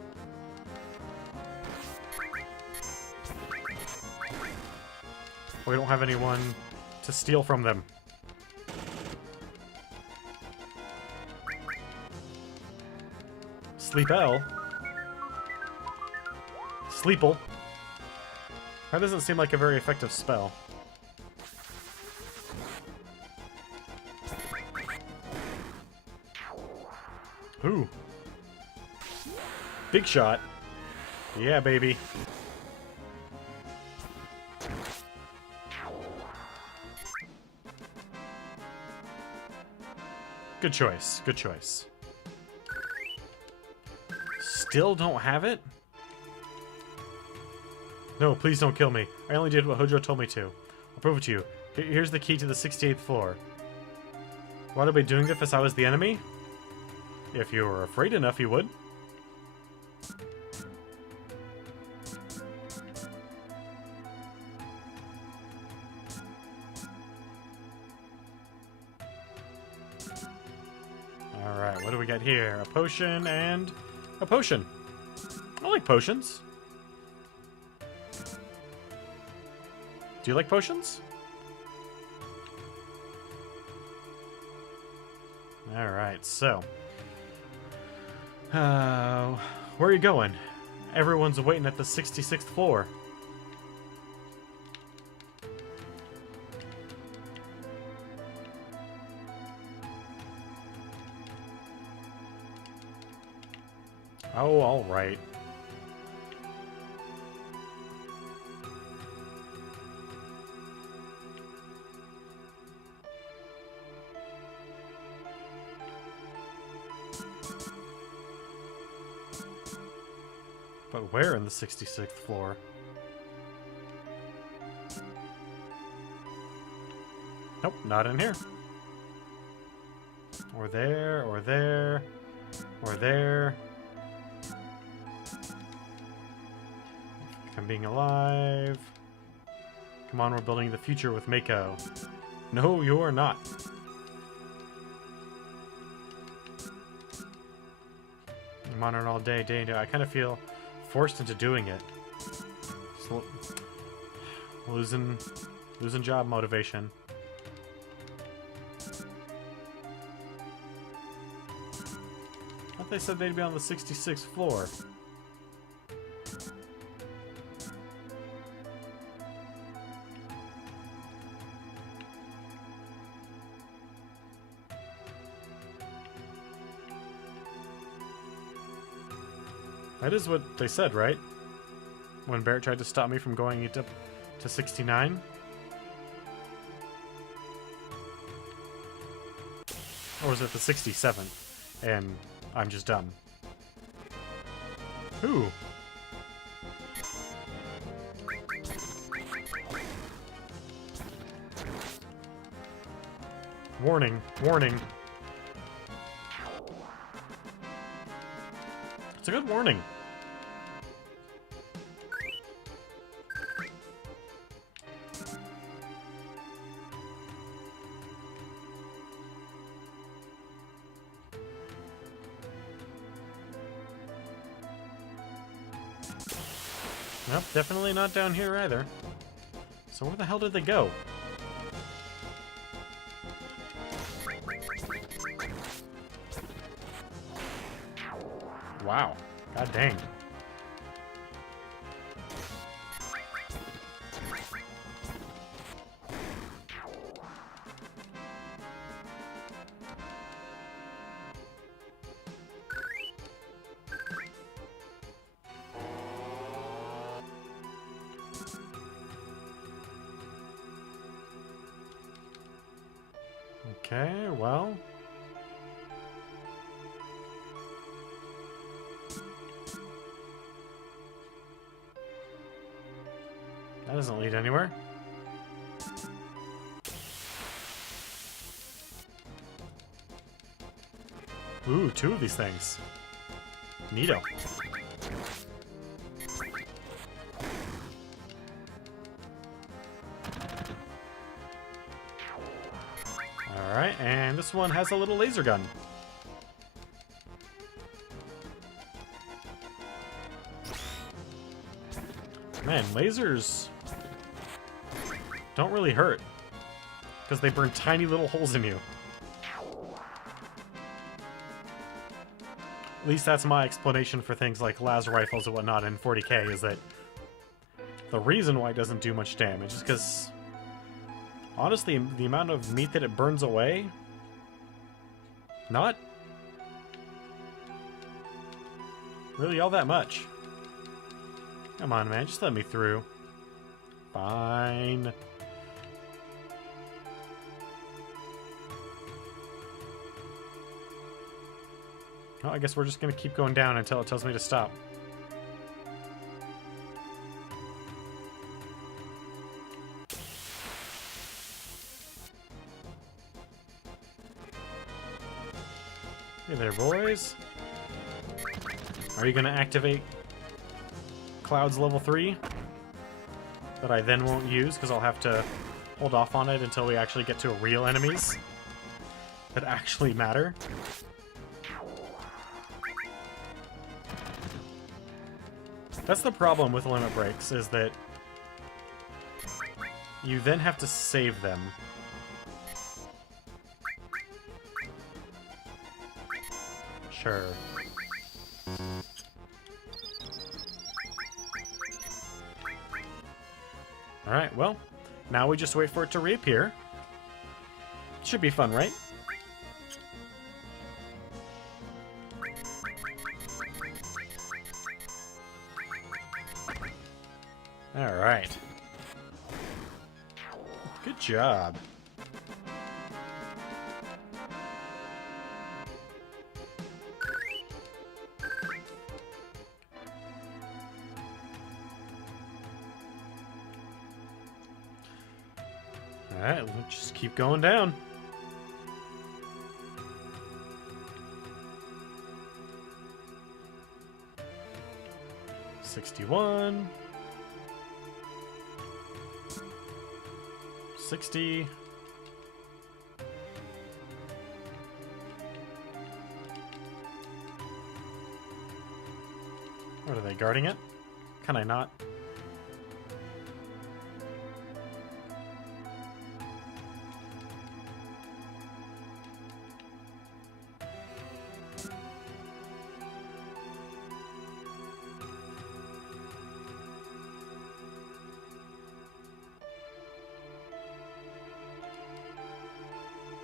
We don't have anyone to steal from them. Sleep-L? Sleeple? That doesn't seem like a very effective spell. Ooh. Big shot. Yeah, baby. Good choice. Good choice. Still don't have it? No, please don't kill me. I only did what Hojo told me to. I'll prove it to you. Here's the key to the 68th floor. Why would I be doing this if I was the enemy? If you were afraid enough, you would. Alright, what do we got here? A potion and a potion. I like potions. Do you like potions? Alright, so... where are you going? Everyone's waiting at the 66th floor. Oh, alright. But where in the 66th floor? Nope, not in here. Or there, or there, or there. I'm being alive. Come on, we're building the future with Mako. No, you're not. I'm on it all day, day and day. I kind of feel forced into doing it. Losing job motivation. I thought they said they'd be on the 66th floor. That is what they said, right? When Barrett tried to stop me from going up to 69? Or was it the 67th? And I'm just dumb. Ooh. Warning, warning. It's a good warning. Nope, definitely not down here either. So where the hell did they go? Wow. God dang. Okay, well. That doesn't lead anywhere. Ooh, 2 of these things. Neato. Alright, and this one has a little laser gun. Man, lasers don't really hurt, because they burn tiny little holes in you. At least that's my explanation for things like laser rifles and whatnot in 40k, is that the reason why it doesn't do much damage is because, honestly, the amount of meat that it burns away, not really all that much. Come on, man, just let me through. Fine. Oh, I guess we're just gonna keep going down until it tells me to stop. Hey there, boys. Are you gonna activate Cloud's level 3? That I then won't use because I'll have to hold off on it until we actually get to real enemies that actually matter. That's the problem with limit breaks, is that you then have to save them. Sure. Alright, well, now we just wait for it to reappear. Should be fun, right? Alright. Good job. Alright, let's just keep going down. $61. 60. What are they, guarding it? Can I not?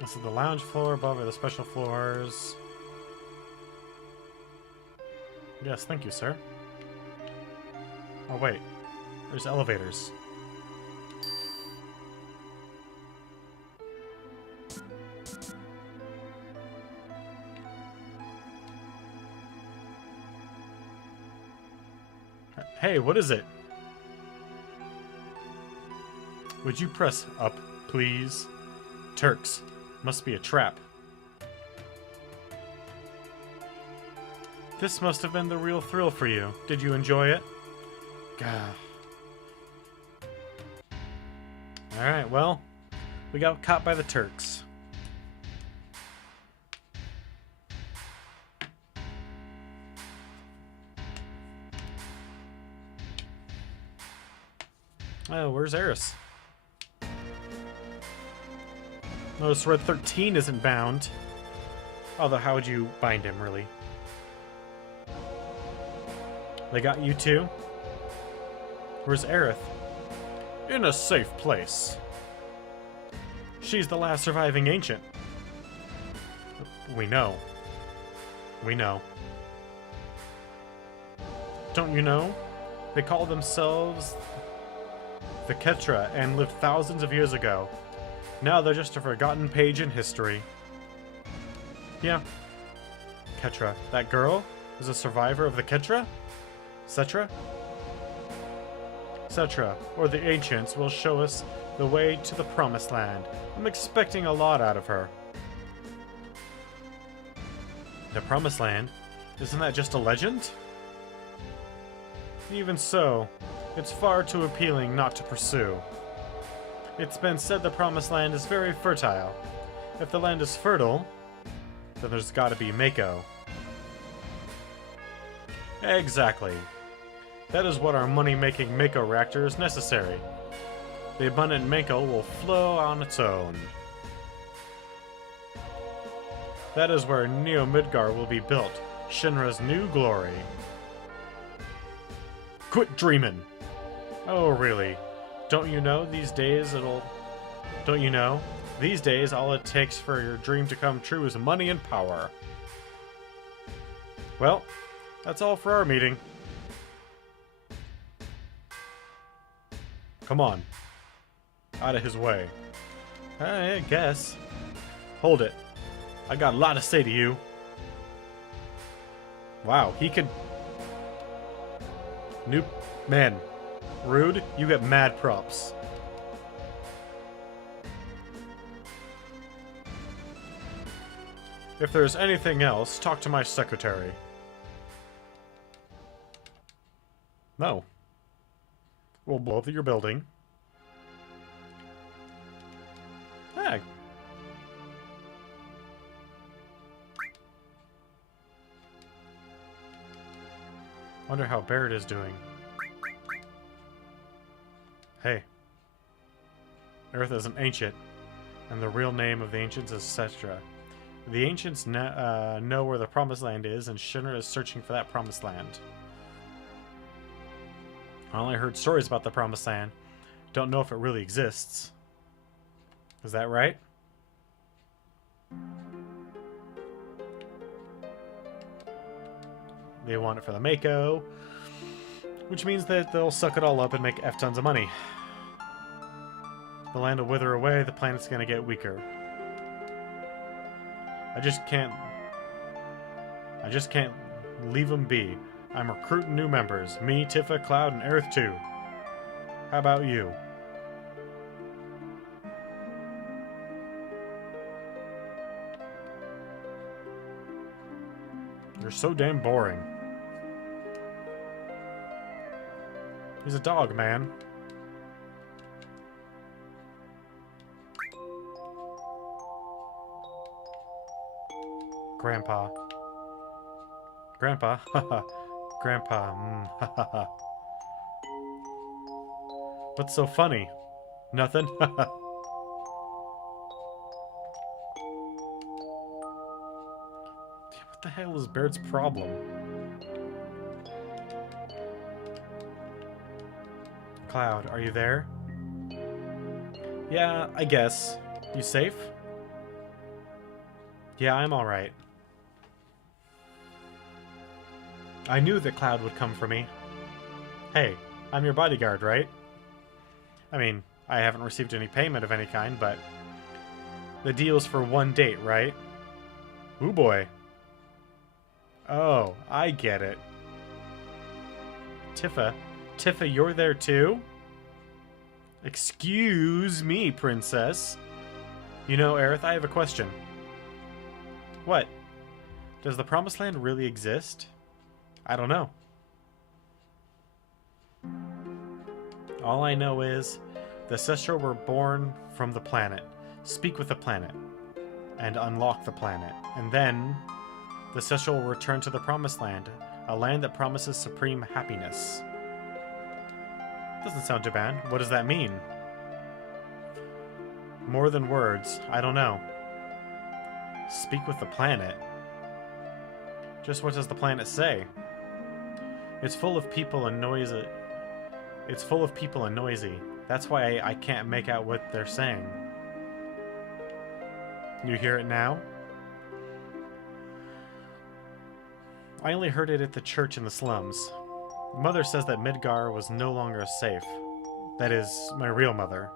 This is the lounge floor, above are the special floors. Yes, thank you, sir. Oh, wait. There's elevators. Hey, what is it? Would you press up, please? Turks. Must be a trap. This must have been the real thrill for you. Did you enjoy it? Gah. Alright, well, we got caught by the Turks. Oh, where's Eris? Notice Red 13 isn't bound. Although, how would you bind him, really? They got you too? Where's Aerith? In a safe place. She's the last surviving ancient. We know. We know. Don't you know? They call themselves the Ketra and lived thousands of years ago. Now they're just a forgotten page in history. Yeah. Ketra. That girl is a survivor of the Ketra? Cetra? Cetra, or the Ancients, will show us the way to the Promised Land. I'm expecting a lot out of her. The Promised Land? Isn't that just a legend? Even so, it's far too appealing not to pursue. It's been said the Promised Land is very fertile. If the land is fertile, then there's gotta be Mako. Exactly. That is what our money-making Mako reactor is necessary. The abundant Mako will flow on its own. That is where Neo Midgar will be built, Shinra's new glory. Quit dreaming! Oh, really? Don't you know these days all it takes for your dream to come true is money and power. Well, that's all for our meeting. Come on. Out of his way. I guess. Hold it. I got a lot to say to you. Wow, he could... New... Man. Rude, you get mad props. If there's anything else, talk to my secretary. No. We'll blow up your building. Hey. Wonder how Barrett is doing. Hey. Earth is an ancient, and the real name of the ancients is Cetra. The ancients know where the Promised Land is, and Shinra is searching for that Promised Land. I only heard stories about the Promised Land. Don't know if it really exists. Is that right? They want it for the Mako, which means that they'll suck it all up and make F tons of money. The land will wither away, the planet's gonna get weaker. I just can't leave them be. I'm recruiting new members. Me, Tifa, Cloud, and Aerith too. How about you? You're so damn boring. He's a dog, man. Grandpa. Grandpa? Haha. Grandpa. Haha. What's so funny? Nothing? Haha. What the hell is Baird's problem? Cloud, are you there? Yeah, I guess. You safe? Yeah, I'm alright. I knew that Cloud would come for me. Hey, I'm your bodyguard, right? I mean, I haven't received any payment of any kind, but... The deal's for one date, right? Ooh boy. Oh, I get it. Tifa. Tifa, you're there too? Excuse me, princess. You know, Aerith, I have a question. What? Does the Promised Land really exist? I don't know. All I know is the Ancestral were born from the planet. Speak with the planet. And unlock the planet. And then the Ancestral will return to the Promised Land. A land that promises supreme happiness. Doesn't sound too bad. What does that mean? More than words. I don't know. Speak with the planet? Just what does the planet say? It's full of people and noisy. It's full of people and noisy. That's why I can't make out what they're saying. You hear it now? I only heard it at the church in the slums. Mother says that Midgar was no longer safe. That is, my real mother.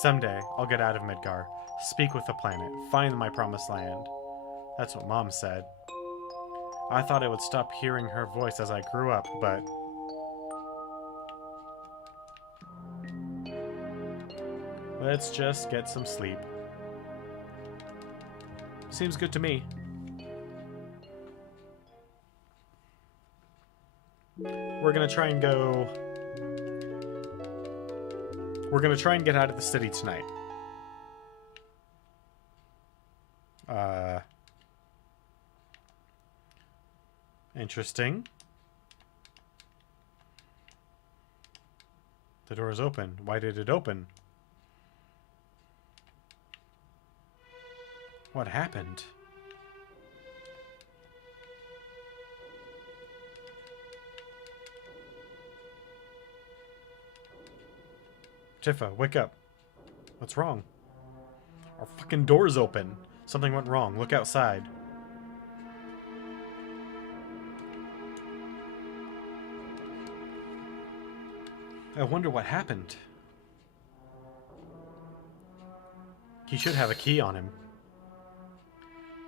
Someday, I'll get out of Midgar, speak with the planet, find my promised land. That's what Mom said. I thought I would stop hearing her voice as I grew up, but... Let's just get some sleep. Seems good to me. We're gonna try and go... We're gonna try and get out of the city tonight. Interesting. The door is open. Why did it open? What happened? Tifa, wake up. What's wrong? Our fucking door's open. Something went wrong. Look outside. I wonder what happened. He should have a key on him.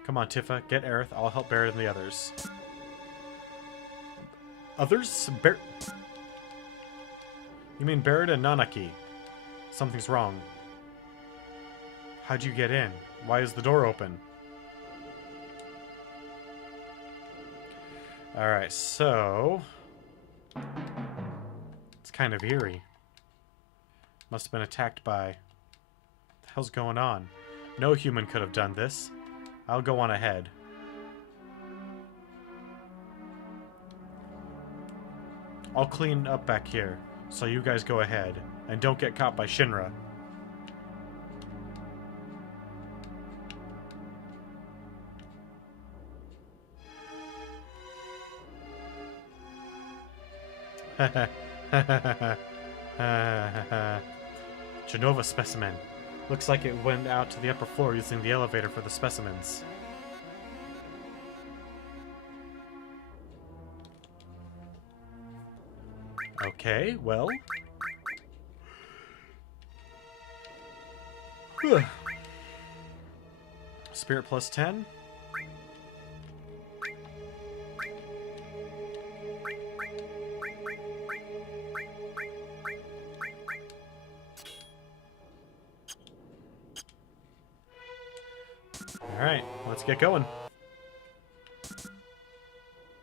Come on, Tifa. Get Aerith. I'll help Barrett and the others. Others? You mean Barrett and Nanaki? Something's wrong. How'd you get in? Why is the door open? Alright, so... It's kind of eerie. Must have been attacked by... What the hell's going on? No human could have done this. I'll go on ahead. I'll clean up back here, so you guys go ahead. And don't get caught by Shinra. Genova specimen. Looks like it went out to the upper floor using the elevator for the specimens. Okay, well... Spirit plus 10. Alright, let's get going.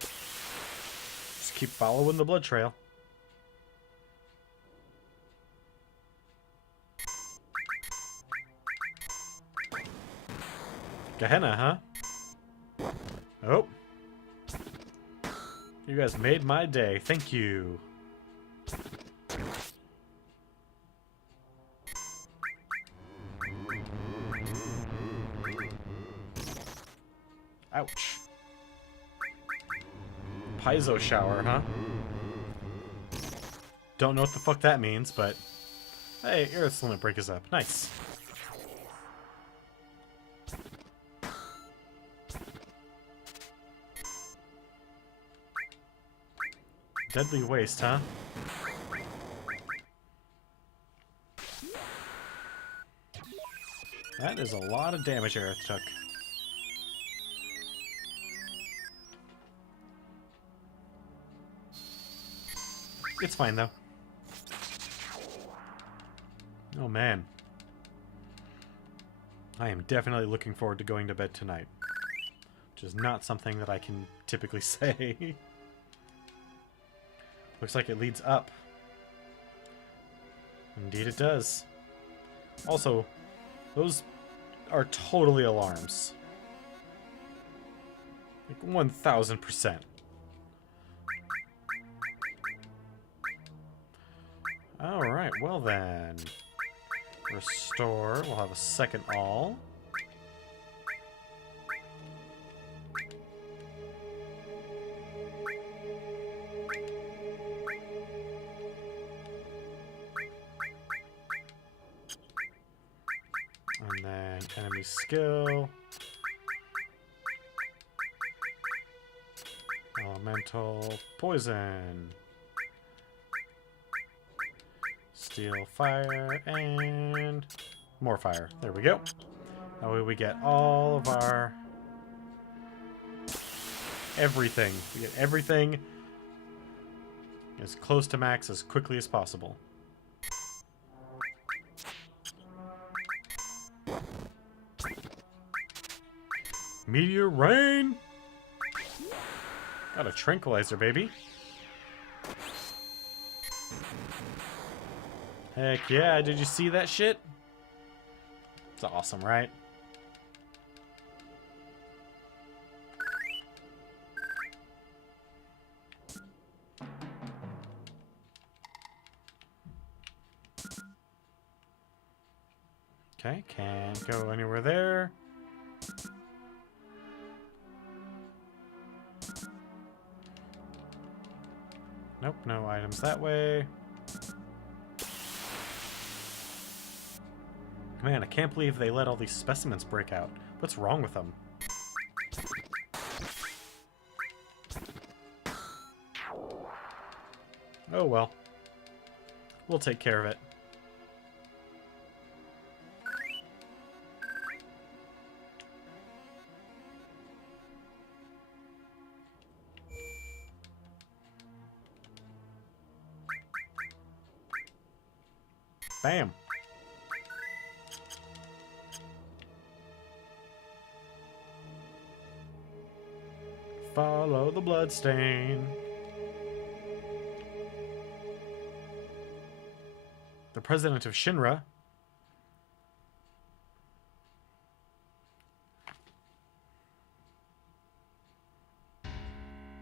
Just keep following the blood trail. Gehenna, huh? Oh. You guys made my day. Thank you. Ouch. Piezo shower, huh? Don't know what the fuck that means, but... Hey, Earth's limit break is up. Nice. Deadly waste, huh? That is a lot of damage Aerith took. It's fine, though. Oh, man. I am definitely looking forward to going to bed tonight. Which is not something that I can typically say. Looks like it leads up. Indeed it does. Also, those are totally alarms. Like 1000%. Alright, well then. Restore. We'll have a second all. And then enemy skill. Elemental poison. Steel fire and more fire. There we go. That way we get all of our everything. We get everything as close to max as quickly as possible. Meteor rain! Got a tranquilizer, baby. Heck yeah, did you see that shit? It's awesome, right? Okay, can't go anywhere there. Nope, no items that way. Man, I can't believe they let all these specimens break out. What's wrong with them? Oh well. We'll take care of it. Bam. Follow the bloodstain. The president of Shinra.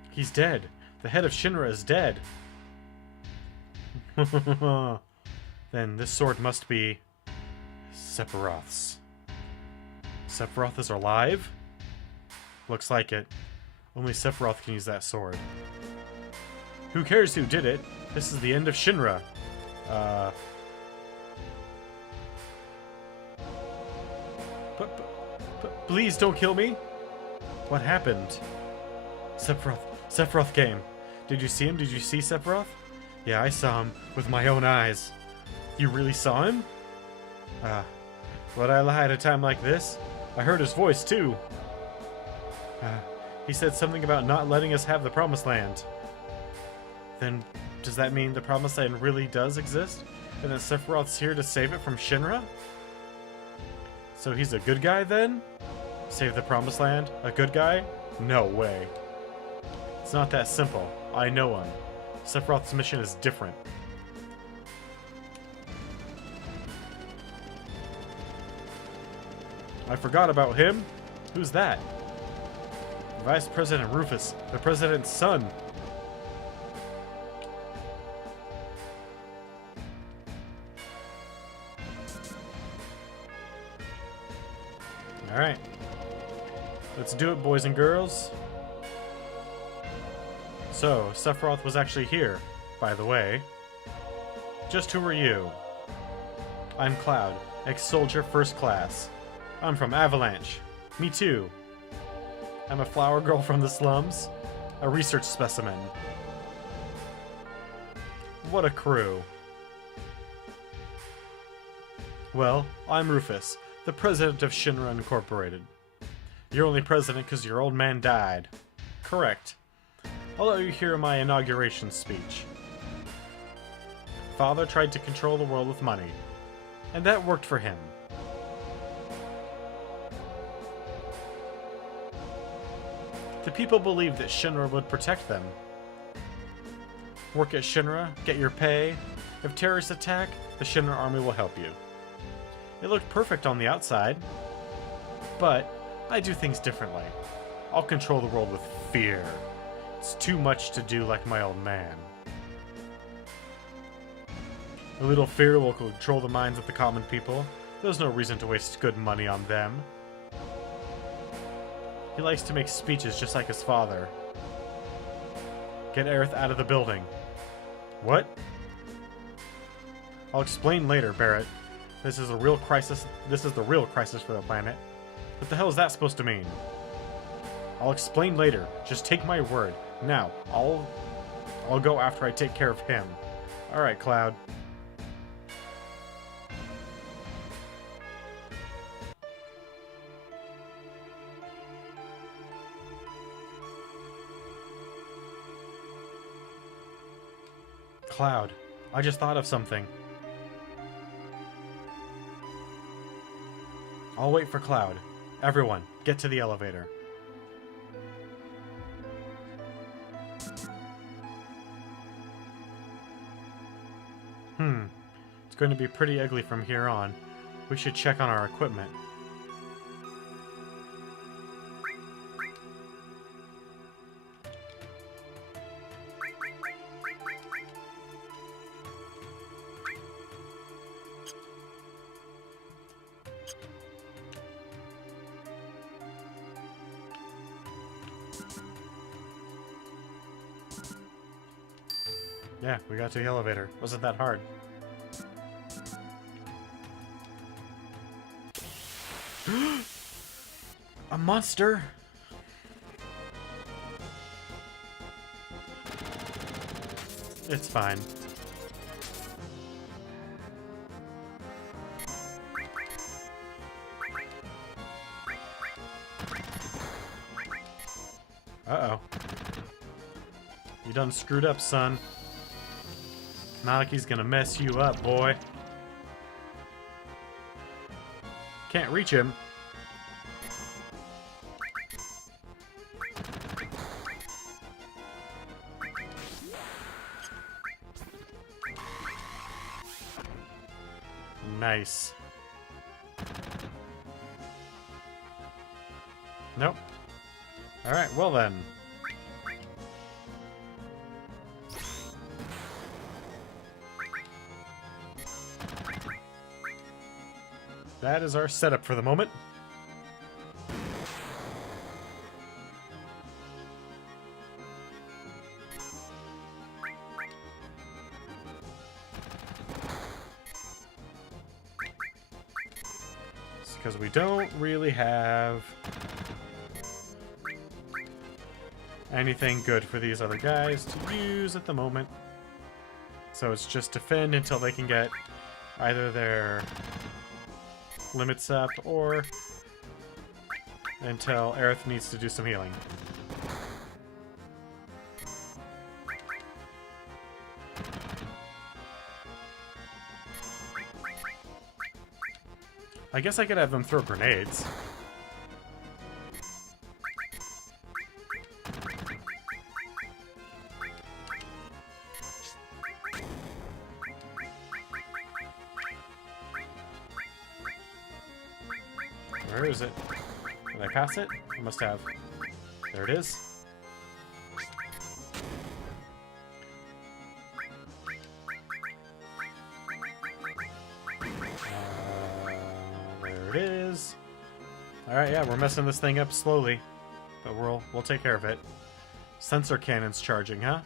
He's dead. The head of Shinra is dead. Then this sword must be Sephiroth's. Sephiroth is alive? Looks like it. Only Sephiroth can use that sword. Who cares who did it? This is the end of Shinra. Please don't kill me. What happened? Sephiroth came. Did you see him? Did you see Sephiroth? Yeah, I saw him with my own eyes. You really saw him? Would I lie at a time like this? I heard his voice too. He said something about not letting us have the Promised Land. Then, does that mean the Promised Land really does exist? And that Sephiroth's here to save it from Shinra? So he's a good guy then? Save the Promised Land? A good guy? No way. It's not that simple. I know him. Sephiroth's mission is different. I forgot about him. Who's that? Vice President Rufus, the president's son. Alright. Let's do it, boys and girls. So, Sephiroth was actually here, by the way. Just who are you? I'm Cloud, ex-soldier first class. I'm from Avalanche. Me too. I'm a flower girl from the slums. A research specimen. What a crew. Well, I'm Rufus, the president of Shinra Incorporated. You're only president because your old man died. Correct. I'll let you hear my inauguration speech. Father tried to control the world with money, and that worked for him. The people believed that Shinra would protect them. Work at Shinra, get your pay. If terrorists attack, the Shinra army will help you. It looked perfect on the outside, but I do things differently. I'll control the world with fear. It's too much to do like my old man. A little fear will control the minds of the common people. There's no reason to waste good money on them. He likes to make speeches just like his father. Get Aerith out of the building. What? I'll explain later, Barrett. This is a real crisis. This is the real crisis for the planet. What the hell is that supposed to mean? I'll explain later. Just take my word. Now, I'll go after I take care of him. Alright, Cloud. Cloud, I just thought of something. I'll wait for Cloud. Everyone, get to the elevator. It's going to be pretty ugly from here on. We should check on our equipment. Yeah, we got to the elevator. Wasn't that hard. A monster! It's fine. Uh-oh. You done screwed up, son. Malachi's gonna mess you up, boy. Can't reach him. Nice. Nope. Alright, well then. That is our setup for the moment. It's because we don't really have anything good for these other guys to use at the moment. So it's just defend until they can get either their limits up or until Aerith needs to do some healing. I guess I could have them throw grenades. Where is it? Did I pass it? I must have. There it is. There it is. Alright, yeah, we're messing this thing up slowly. But we'll take care of it. Sensor cannons charging, huh?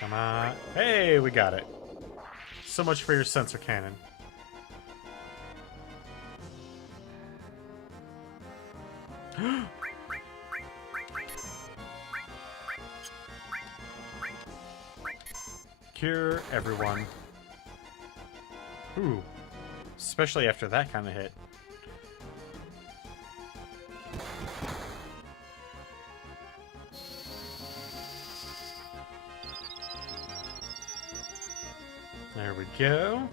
Come on. Hey, we got it. So much for your sensor cannon. Cure everyone. Ooh. Especially after that kind of hit. There we go.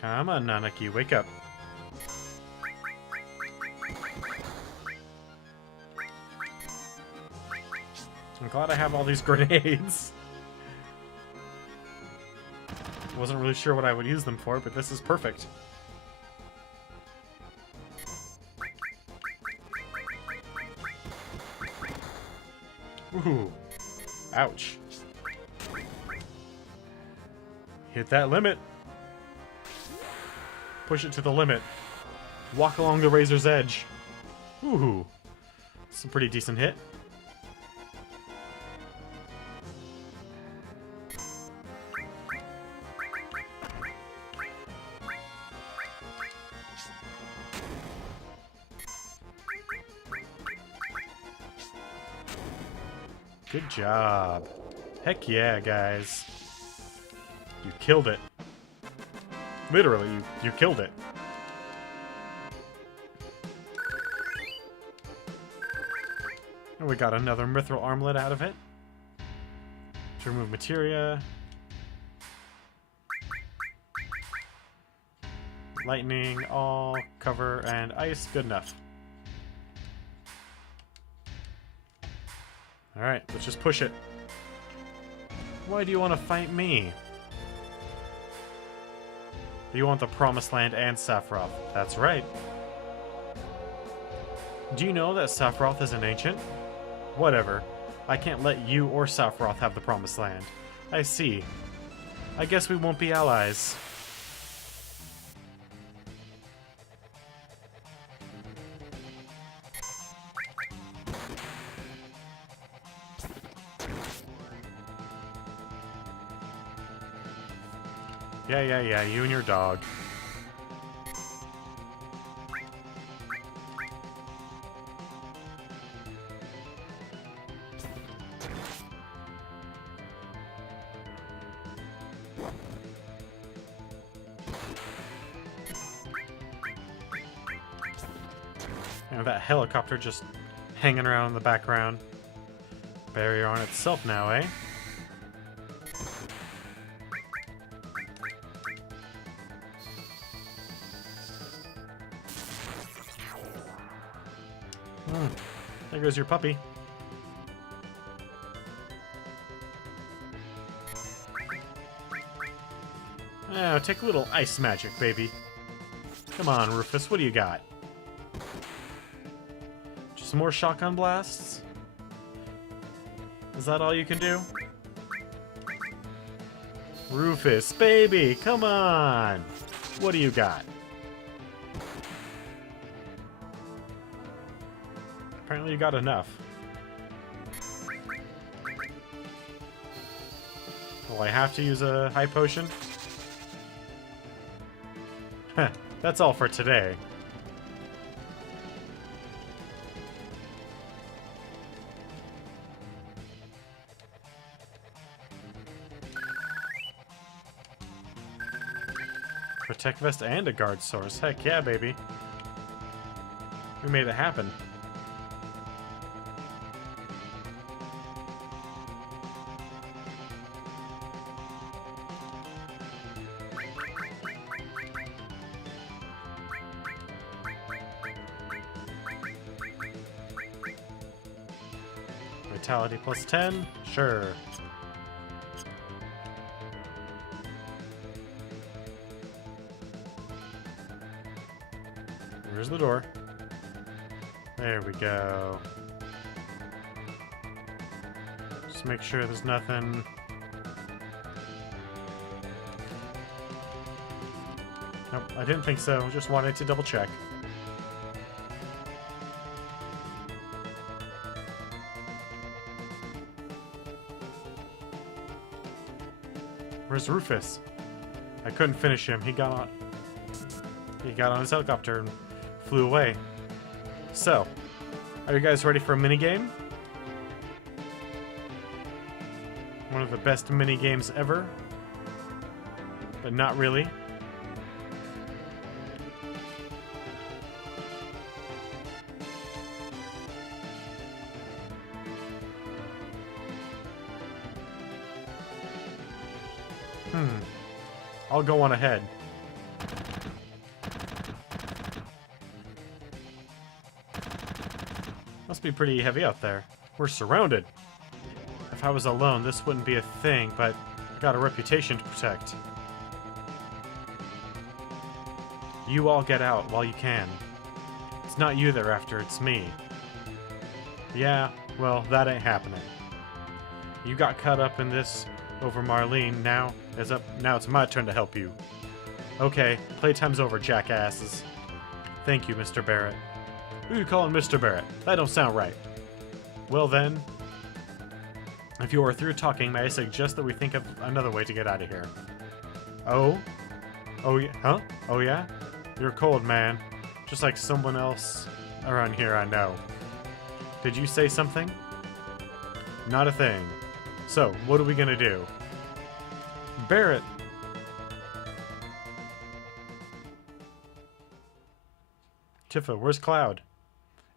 Come on, Nanaki, wake up. I'm glad I have all these grenades. Wasn't really sure what I would use them for, but this is perfect. Ooh. Ouch. Hit that limit. Push it to the limit. Walk along the razor's edge. Ooh. It's a pretty decent hit. Good job. Heck yeah, guys. You killed it. Literally, you killed it. And we got another mithril armlet out of it. To remove materia. Lightning, all, cover, and ice. Good enough. Alright, let's just push it. Why do you want to fight me? You want the Promised Land and Sephiroth. That's right. Do you know that Sephiroth is an ancient? Whatever. I can't let you or Sephiroth have the Promised Land. I see. I guess we won't be allies. Yeah, you and your dog. And that helicopter just hanging around in the background. Barrier on itself now, eh? There goes your puppy. Now, take a little ice magic, baby. Come on, Rufus, what do you got? Just more shotgun blasts? Is that all you can do? Rufus, baby, come on! What do you got? Apparently you got enough. Will I have to use a high potion? Heh, that's all for today. Protect vest and a guard source. Heck yeah, baby. We made it happen. Vitality plus 10? Sure. Here's the door. There we go. Just make sure there's nothing. Nope, I didn't think so. Just wanted to double check. Where's Rufus? I couldn't finish him. He got on his helicopter and flew away. So, are you guys ready for a minigame? One of the best minigames ever. But not really. I'll go on ahead. Must be pretty heavy out there. We're surrounded. If I was alone, this wouldn't be a thing, but I got a reputation to protect. You all get out while you can. It's not you they're after, it's me. Yeah, well, that ain't happening. You got caught up in this over Marlene. Now it's my turn to help you. Okay, playtime's over, jackasses. Thank you, Mr. Barrett. Who you calling Mr. Barrett? That don't sound right. Well then, if you are through talking, may I suggest that we think of another way to get out of here? Oh? Oh yeah? Huh? Oh yeah? You're cold, man. Just like someone else around here I know. Did you say something? Not a thing. So, what are we gonna do? Barrett! Tifa, where's Cloud?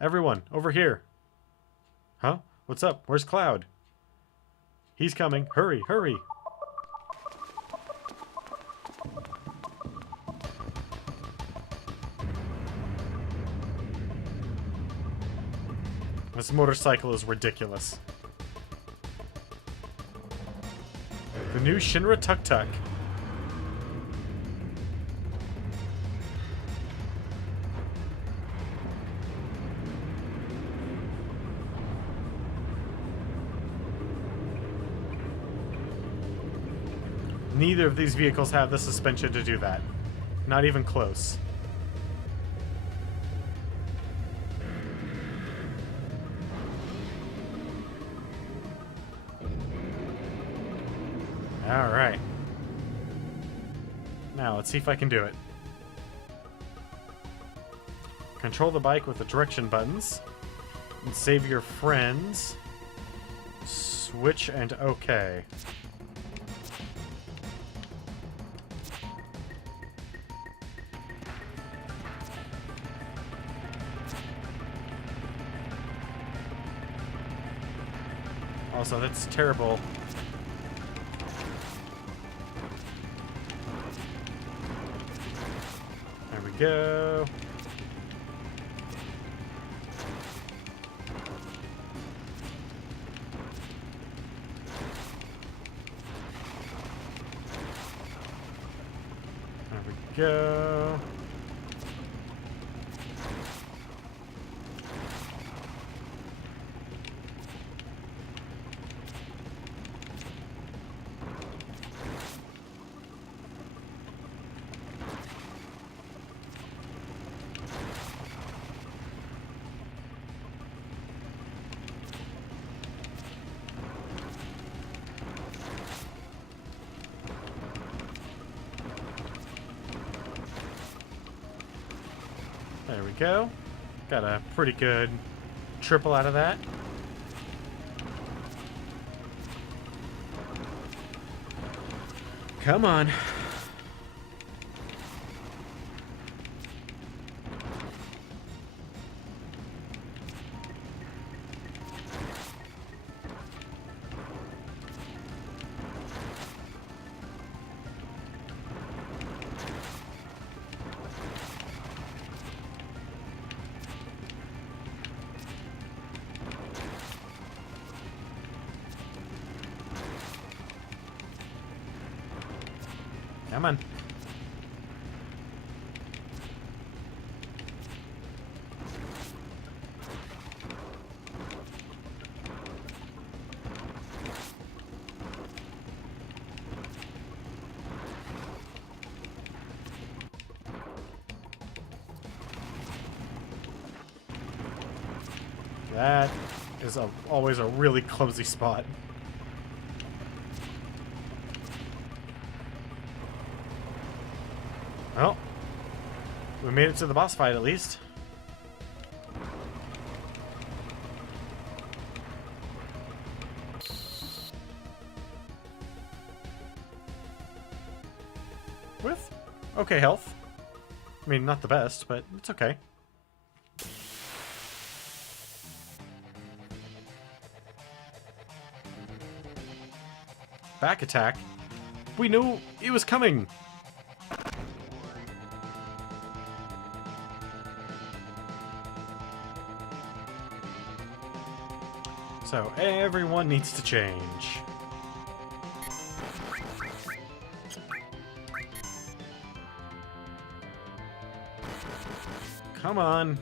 Everyone, over here! Huh? What's up? Where's Cloud? He's coming. Hurry, hurry! This motorcycle is ridiculous. The new Shinra Tuk-Tuk. Neither of these vehicles have the suspension to do that. Not even close. Alright. Now, let's see if I can do it. Control the bike with the direction buttons. And save your friends. Switch and OK. Also, that's terrible. There we go. There we go. There we go. Got a pretty good triple out of that. Come on. Come on. That is always a really clumsy spot. Well, we made it to the boss fight at least. With okay health. I mean, not the best, but it's okay. Back attack. We knew it was coming. So everyone needs to change. Come on.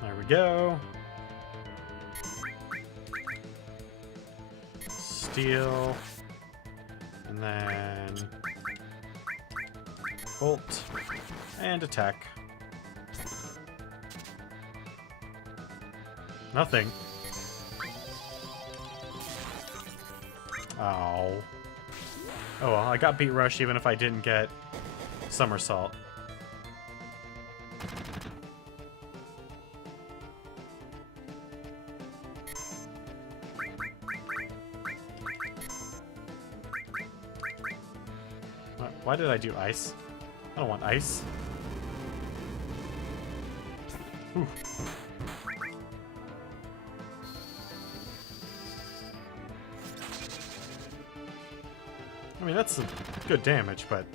There we go. Steal. And then bolt. And attack. Nothing. Oh. Oh well, I got beat rush even if I didn't get somersault. Why did I do ice? I don't want ice. Whew. I mean, that's some good damage, but...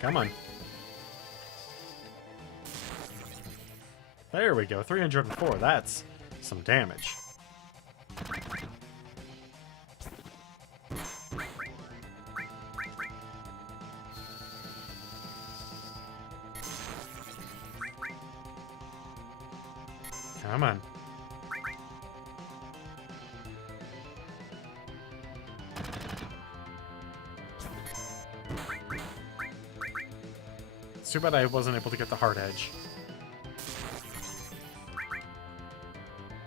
Come on. There we go, 304. That's some damage. Come on. It's too bad I wasn't able to get the hard edge.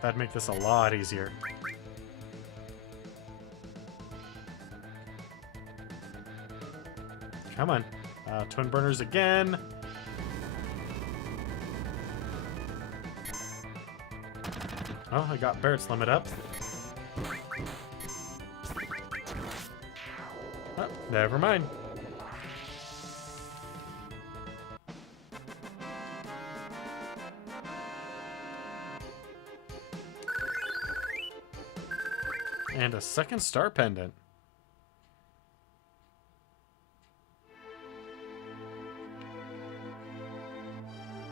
That'd make this a lot easier. Come on. Twin burners again. Oh, I got Barrett's limit up. Oh, never mind. And a second star pendant.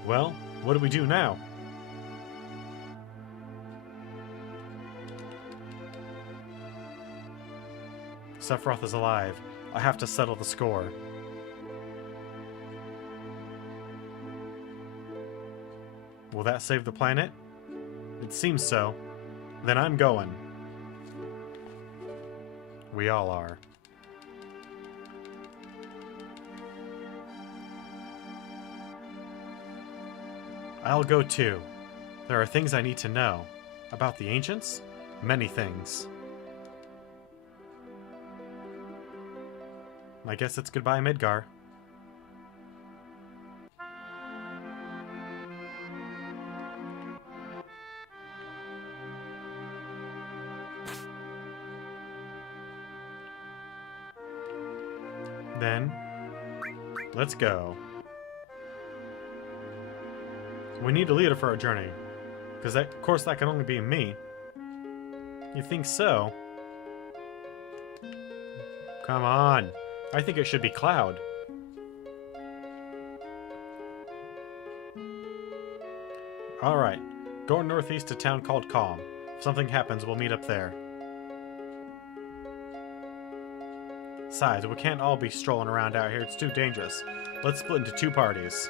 Well, what do we do now? Sephiroth is alive. I have to settle the score. Will that save the planet? It seems so. Then I'm going. We all are. I'll go too. There are things I need to know. About the ancients? Many things. I guess it's goodbye, Midgar. Then, let's go. We need a leader for our journey. Because of course that can only be me. You think so? Come on. I think it should be Cloud. Alright. Going northeast to a town called Calm. If something happens, we'll meet up there. Besides, we can't all be strolling around out here. It's too dangerous. Let's split into 2 parties.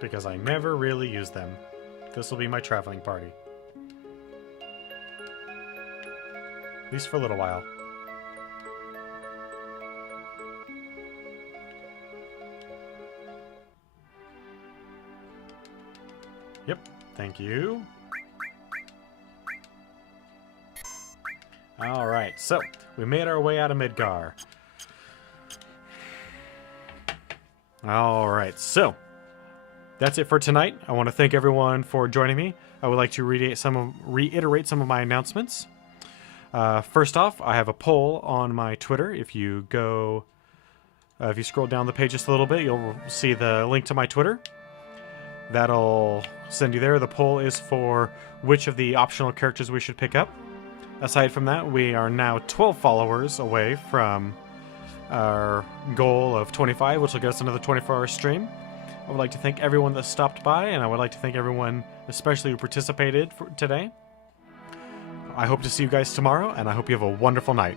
Because I never really use them. This will be my traveling party. At least for a little while. Yep, thank you. Alright, so we made our way out of Midgar. Alright, so that's it for tonight. I want to thank everyone for joining me. I would like to reiterate some of my announcements. First off, I have a poll on my Twitter. If you go, if you scroll down the page just a little bit, you'll see the link to my Twitter. That'll send you there. The poll is for which of the optional characters we should pick up. Aside from that, we are now 12 followers away from our goal of 25, which will get us another 24-hour stream. I would like to thank everyone that stopped by, and I would like to thank everyone especially who participated today. I hope to see you guys tomorrow, and I hope you have a wonderful night.